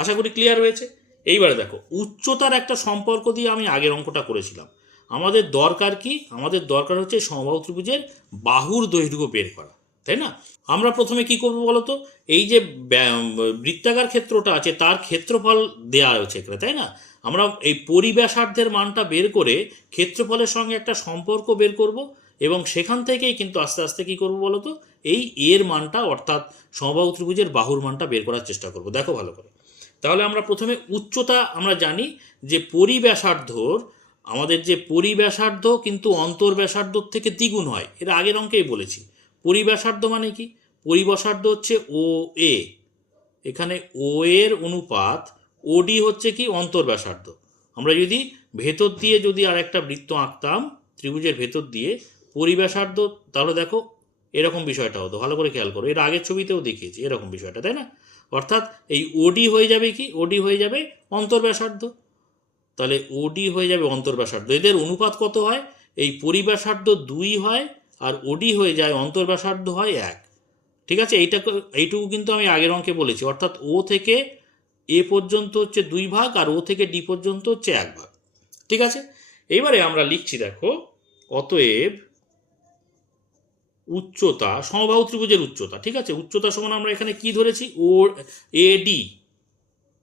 আশা করি ক্লিয়ার হয়েছে। এইবারে দেখো উচ্চতার একটা সম্পর্ক দিয়ে আমি আগের অঙ্কটা করেছিলাম। আমাদের দরকার কি, আমাদের দরকার হচ্ছে সমবাহু ত্রিভুজের বাহুর দৈর্ঘ্য বের করা, তাই না? আমরা প্রথমে কি করবো বলতো, এই যে বৃত্তাকার ক্ষেত্রটা আছে তার ক্ষেত্রফল দেওয়া রয়েছে এখানে, তাই না? আমরা এই পরিব্যাসার্ধের মানটা বের করে ক্ষেত্রফলের সঙ্গে একটা সম্পর্ক বের করব, এবং সেখান থেকেই কিন্তু আস্তে আস্তে কি করব বলতো, এই এর মানটা অর্থাৎ সমবাহু ত্রিভুজের বাহুর মানটা বের করার চেষ্টা করব। দেখো ভালো করে, তাহলে আমরা প্রথমে উচ্চতা আমরা জানি যে পরিব্যাসার্ধর, আমাদের যে পরিব্যাসার্ধ কিন্তু অন্তর্ব্যাসার্ধর থেকে দ্বিগুণ হয়, এর আগের অঙ্কেই বলেছি। পরিব্যাসার্ধ মানে কি, পরিব্যাসার্ধ হচ্ছে ও এ, এখানে ও এর অনুপাত ওডি হচ্ছে কি অন্তর্ব্যাসার্ধ। আমরা যদি ভেতর দিয়ে যদি আর একটা বৃত্ত আঁকতাম ত্রিভুজের ভেতর দিয়ে পরিব্যাসার্ধ, তাহলে দেখো এরকম বিষয়টা হতো। ভালো করে খেয়াল করো, এর আগের ছবিতেও দেখিয়েছি এরকম বিষয়টা, তাই না? অর্থাৎ এই ওডি হয়ে যাবে কি, ওডি হয়ে যাবে অন্তর্ব্যাসার্ধ। তাহলে ওডি হয়ে যাবে অন্তর্ব্যাসার্ধ। এদের অনুপাত কত হয়, এই পরিব্যাসার্ধ 2 হয় আর ওডি হয়ে যায় অন্তর্ব্যাসার্ধ হয় 1। ঠিক আছে, এইটুকু কিন্তু আমি আগের অঙ্কে বলেছি। অর্থাৎ ও থেকে এ পর্যন্ত হচ্ছে 2 ভাগ আর ও থেকে ডি পর্যন্ত হচ্ছে 1 ভাগ। ঠিক আছে, এইবারে আমরা লিখছি দেখো, অতএব উচ্চতা, সমবাহু ত্রিভুজের উচ্চতা। ঠিক আছে, উচ্চতা সমান আমরা এখানে কি ধরেছি, ও এ ডি,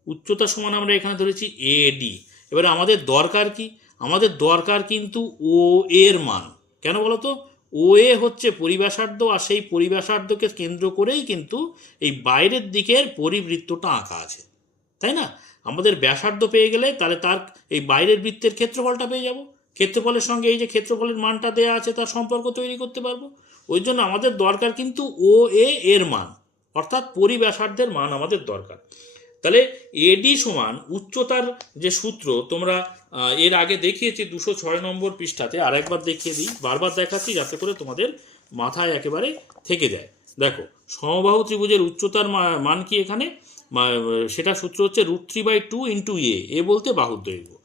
উচ্চতা সমান আমরা এখানে ধরেছি এ ডি। এবারে আমাদের দরকার কি, আমাদের দরকার কিন্তু ও এর মান। কেন বলো তো, ও এ হচ্ছে পরিব্যাসার্ধ, আর সেই পরিব্যাসার্ধকে কেন্দ্র করেই কিন্তু এই বাইরের দিকের পরিবৃত্তটা আঁকা আছে, তাই না? আমাদের ব্যাসার্ধ পেয়ে গেলে তাহলে তার এই বাইরের বৃত্তের ক্ষেত্রফলটা পেয়ে যাব। ক্ষেত্রফলের সঙ্গে এই যে ক্ষেত্রফলের মানটা দেওয়া আছে তার সম্পর্ক তৈরি করতে পারবো। ওই জন্য আমাদের দরকার কিন্তু ও এ এর মান, অর্থাৎ পরিব্যাসার্ধের মান আমাদের দরকার। তাহলে এডি সমান উচ্চতার যে সূত্র তোমরা এর আগে দেখিয়েছি 206 নম্বর পৃষ্ঠাতে, আরেকবার দেখিয়ে দিই, বারবার দেখাচ্ছি যাতে করে তোমাদের মাথায় একেবারে থেকে যায়। দেখো, সমবাহু ত্রিভুজের উচ্চতার মান কি এখানে, সেটা সূত্র হচ্ছে √3/2 ইন্টু এ বলতে বাহুর দৈর্ঘ্য।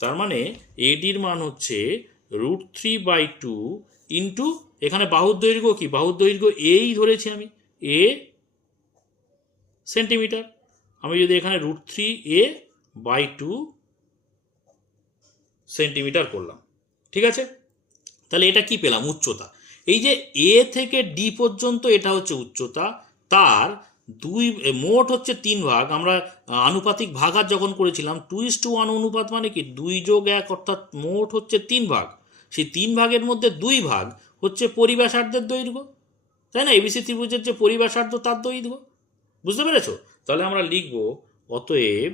তার মানে এডির মান হচ্ছে √3/2 ইন্টু, এখানে বাহুর দৈর্ঘ্য কি, বাহুর দৈর্ঘ্য এই ধরেছি আমি, এ সেন্টিমিটার। আমি যদি এখানে √3a/2 সেন্টিমিটার করলাম, ঠিক আছে। তাহলে এটা কি পেলাম, উচ্চতা। এই যে এ থেকে ডি পর্যন্ত এটা হচ্ছে উচ্চতা, তার মোট হচ্ছে 3 ভাগ। আমরা আনুপাতিক ভাগার যখন করেছিলাম 2:1 অনুপাত মানে কি 2+1, অর্থাৎ মোট হচ্ছে 3 ভাগ। সেই 3 ভাগের মধ্যে 2 ভাগ হচ্ছে পরিব্যাসার্ধের দৈর্ঘ্য, তাই না, এবিসি ত্রিভুজের যে পরিব্যাসার্ধ তার দৈর্ঘ্য। বুঝতে পেরেছ? তাহলে আমরা লিখব অতএব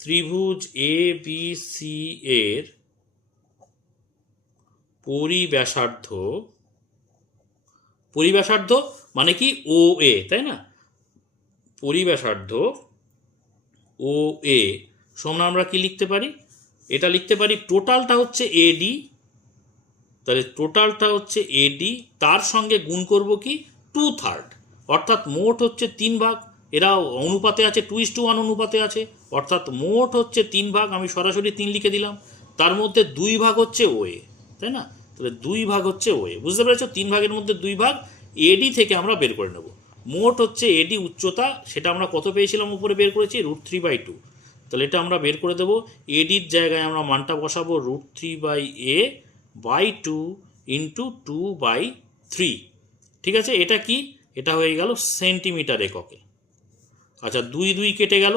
ত্রিভুজ এ বি সি এর পরিব্যাসার্ধ মানে কি ও এ, তাই না, পরিব্যাসার্ধ ও এ সমান আমরা কি লিখতে পারি, এটা লিখতে পারি টোটালটা হচ্ছে এডি, তাহলে টোটালটা হচ্ছে এডি, তার সঙ্গে গুণ করব কি 2/3, অর্থাৎ মোট হচ্ছে 3 ভাগ। এরা অনুপাতে আছে, 2:1 অনুপাতে আছে, অর্থাৎ মোট হচ্ছে 3 ভাগ। আমি সরাসরি 3 লিখে দিলাম, তার মধ্যে 2 ভাগ হচ্ছে ও এ, তাই না, তাহলে 2 ভাগ হচ্ছে ও এ। বুঝতে পেরেছো? 3 ভাগের মধ্যে 2 ভাগ এডি থেকে আমরা বের করে নেব। মোট হচ্ছে এডি উচ্চতা, সেটা আমরা কত পেয়েছিলাম উপরে বের করেছি, √3/2। তাহলে এটা আমরা বের করে দেবো, এডির জায়গায় আমরা মানটা বসাবো √3/a/2 ইন্টু 2/3, ঠিক আছে। এটা কি, এটা হয়ে গেল সেন্টিমিটার এককে। আচ্ছা, 2 কেটে গেল,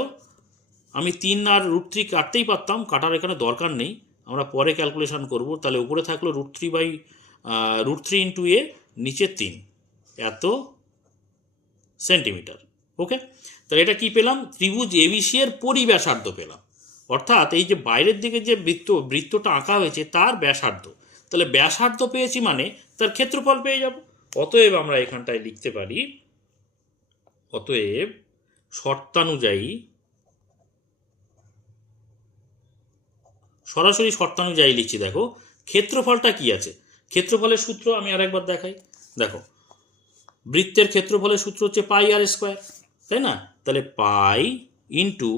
আমি 3 আর √3 কাটতেই পারতাম, কাটার এখানে দরকার নেই, আমরা পরে ক্যালকুলেশন করব। তাহলে উপরে থাকলো √3 ইন্টু এ, নিচে 3, এত সেন্টিমিটার। ওকে, তাহলে এটা কি পেলাম, ত্রিভুজ এবিসি এর পরিব্যাসার্ধ পেলাম, অর্থাৎ এই যে বাইরের দিকে যে বৃত্তটা আঁকা হয়েছে তার ব্যাসার্ধ। তাহলে ব্যাসার্ধ পেয়েছি মানে তার ক্ষেত্রফল পেয়ে যাব। অতএব আমরা এখানটায় লিখতে পারি, অতএব শর্তানুযায়ী, সরাসরি শর্তানুযায়ী লিখছি। দেখো ক্ষেত্রফলটা কি আছে, ক্ষেত্রফলের সূত্র আমি আরেকবার দেখাই। দেখো, বৃত্তের ক্ষেত্রফলের সূত্র হচ্ছে πr², তাই না। তাহলে পাই ইন্টু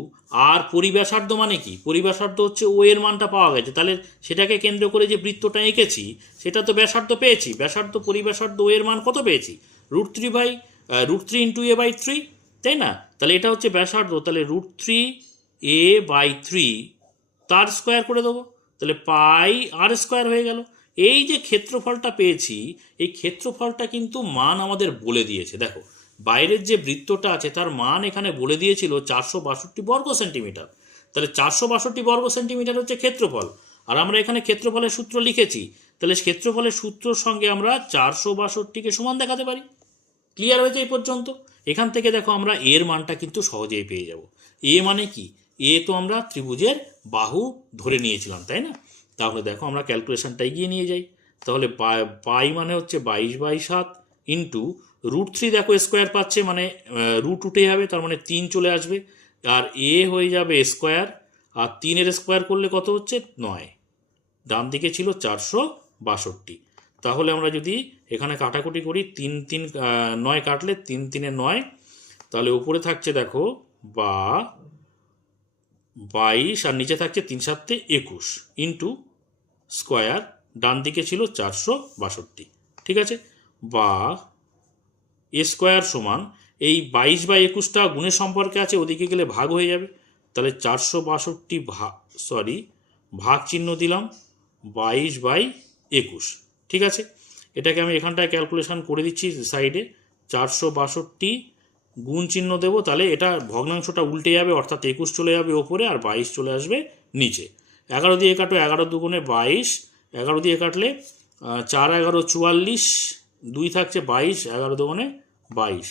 আর পরিব্যাসার্ধ মানে কি, পরিব্যাসার্ধ হচ্ছে ও এর মানটা পাওয়া গেছে, তাহলে সেটাকে কেন্দ্র করে যে বৃত্তটা এঁকেছি সেটা তো ব্যাসার্ধ পেয়েছি, ব্যাসার্ধ পরিব্যাসার্ধ ও এর মান কত পেয়েছি, √3 ইন্টু a/3, তাই না। তাহলে এটা হচ্ছে ব্যাসার্ধ, তাহলে √3a/3 তার স্কোয়ার করে দেবো, তাহলে πr² হয়ে গেল। এই যে ক্ষেত্রফলটা পেয়েছি, এই ক্ষেত্রফলটা কিন্তু মান আমাদের বলে দিয়েছে। দেখো, বাইরের যে বৃত্তটা আছে তার মান এখানে বলে দিয়েছিল 462 বর্গ সেন্টিমিটার। তাহলে 462 বর্গ সেন্টিমিটার হচ্ছে ক্ষেত্রফল, আর আমরা এখানে ক্ষেত্রফলের সূত্র লিখেছি। তাহলে ক্ষেত্রফলের সূত্রর সঙ্গে আমরা 462কে সমান দেখাতে পারি। ক্লিয়ার হয়েছে এই পর্যন্ত? এখান থেকে দেখো আমরা এর মানটা কিন্তু সহজেই পেয়ে যাব। এ মানে কি, এ তো আমরা ত্রিভুজের বাহু ধরে নিয়েছিলাম, তাই না। তাহলে দেখো আমরা ক্যালকুলেশনটা এগিয়ে নিয়ে যাই। তাহলে পাই মানে হচ্ছে 22/7 ইন্টু √3, দেখো স্কোয়ার পাচ্ছে মানে রুট উঠে যাবে, তার মানে 3 চলে আসবে, আর এ হয়ে যাবে স্কোয়ার, আর 3-এর স্কোয়ার করলে কত হচ্ছে 9, ডান দিকে ছিল 462। তাহলে আমরা যদি এখানে কাটাকুটি করি, 9 কাটলে 3×3 9, তাহলে উপরে থাকছে দেখো 22, আর নিচে থাকছে 3×7 21 ইন্টু স্কোয়ার, ডান দিকে ছিল 462, ঠিক আছে। বা এ স্কোয়ার সমান এই 22/21টা গুণের সম্পর্কে আছে, ওদিকে গেলে ভাগ হয়ে যাবে, তাহলে 462 ভাগ চিহ্ন দিলাম 22/21, ঠিক আছে। এটাকে আমি এখানটায় ক্যালকুলেশন করে দিচ্ছি সাইডে, 462 গুণ চিহ্ন দেবো, তাহলে এটা ভগ্নাংশটা উল্টে যাবে, অর্থাৎ 21 চলে যাবে ওপরে আর 22 চলে আসবে নিচে। 11 দিয়ে কাটো, 11 দুগুণে 22, 11 দিয়ে কাটলে 4 11 44, 2 থাকছে 22, 11 দুগুণে 22,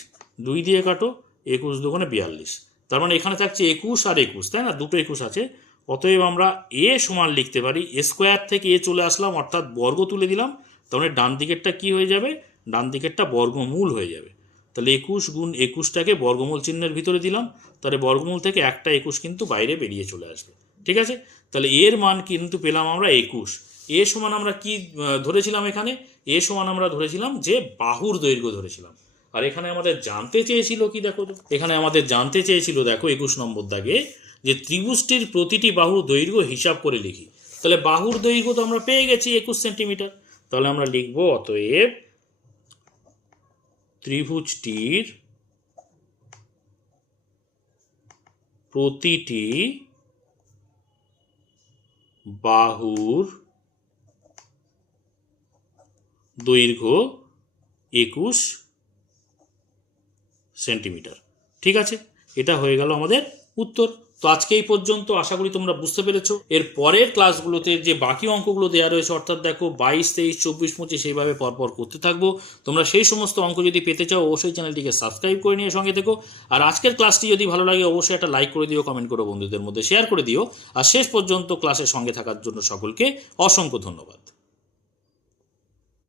2 দিয়ে কাটো 21 দুগুণে 42, তার মানে এখানে থাকছে 21 আর 21, তাই না, দুটো 21 আছে। অতএব আমরা এ সমান লিখতে পারি, এ স্কোয়ার থেকে এ চলে আসলাম, অর্থাৎ বর্গ তুলে দিলাম, তার মানে ডান দিকেরটা কি হয়ে যাবে, ডান দিকেরটা বর্গমূল হয়ে যাবে। তাহলে 21 গুণ 21টাকে বর্গমূল চিহ্নের ভিতরে দিলাম, তাহলে বর্গমূল থেকে একটা 21 কিন্তু বাইরে বেরিয়ে চলে আসবে। ঠিক আছে, তাহলে এর মান কিন্তু পেলাম আমরা 21। এ সমান আমরা কি ধরেছিলাম এখানে? এ সমান আমরা ধরেছিলাম যে বাহুর দৈর্ঘ্য ধরেছিলাম। আর এখানে আমাদের জানতে চেয়েছিল কি, দেখো তো এখানে আমাদের জানতে চেয়েছিল, দেখো 21 নম্বর দাগে, যে ত্রিভুজটির প্রতিটি বাহুর দৈর্ঘ্য হিসাব করে লিখি। তাহলে বাহুর দৈর্ঘ্য তো আমরা পেয়ে গেছি 21 সেন্টিমিটার। তাহলে আমরা লিখব অতএব ত্রিভুজটির প্রতিটি বাহুর দৈর্ঘ্য 21 সেন্টিমিটার। ঠিক আছে, এটা হয়ে গেল আমাদের উত্তর। তো আজকে এই পর্যন্ত, আশা করি তোমরা বুঝতে পেরেছো। এর পরের ক্লাসগুলোতে যে বাকি অঙ্কগুলো দেওয়া রয়েছে, অর্থাৎ দেখো 22, 23, 24, 25 এইভাবে পরপর করতে থাকবো। তোমরা সেই সমস্ত অঙ্ক যদি পেতে চাও অবশ্যই চ্যানেলটিকে সাবস্ক্রাইব করে নিয়ে সঙ্গে থেকো। আর আজকের ক্লাসটি যদি ভালো লাগে অবশ্যই একটা লাইক করে দিও, কমেন্ট করো, বন্ধুদের মধ্যে শেয়ার করে দিও। আর শেষ পর্যন্ত ক্লাসের সঙ্গে থাকার জন্য সকলকে অসংখ্য ধন্যবাদ।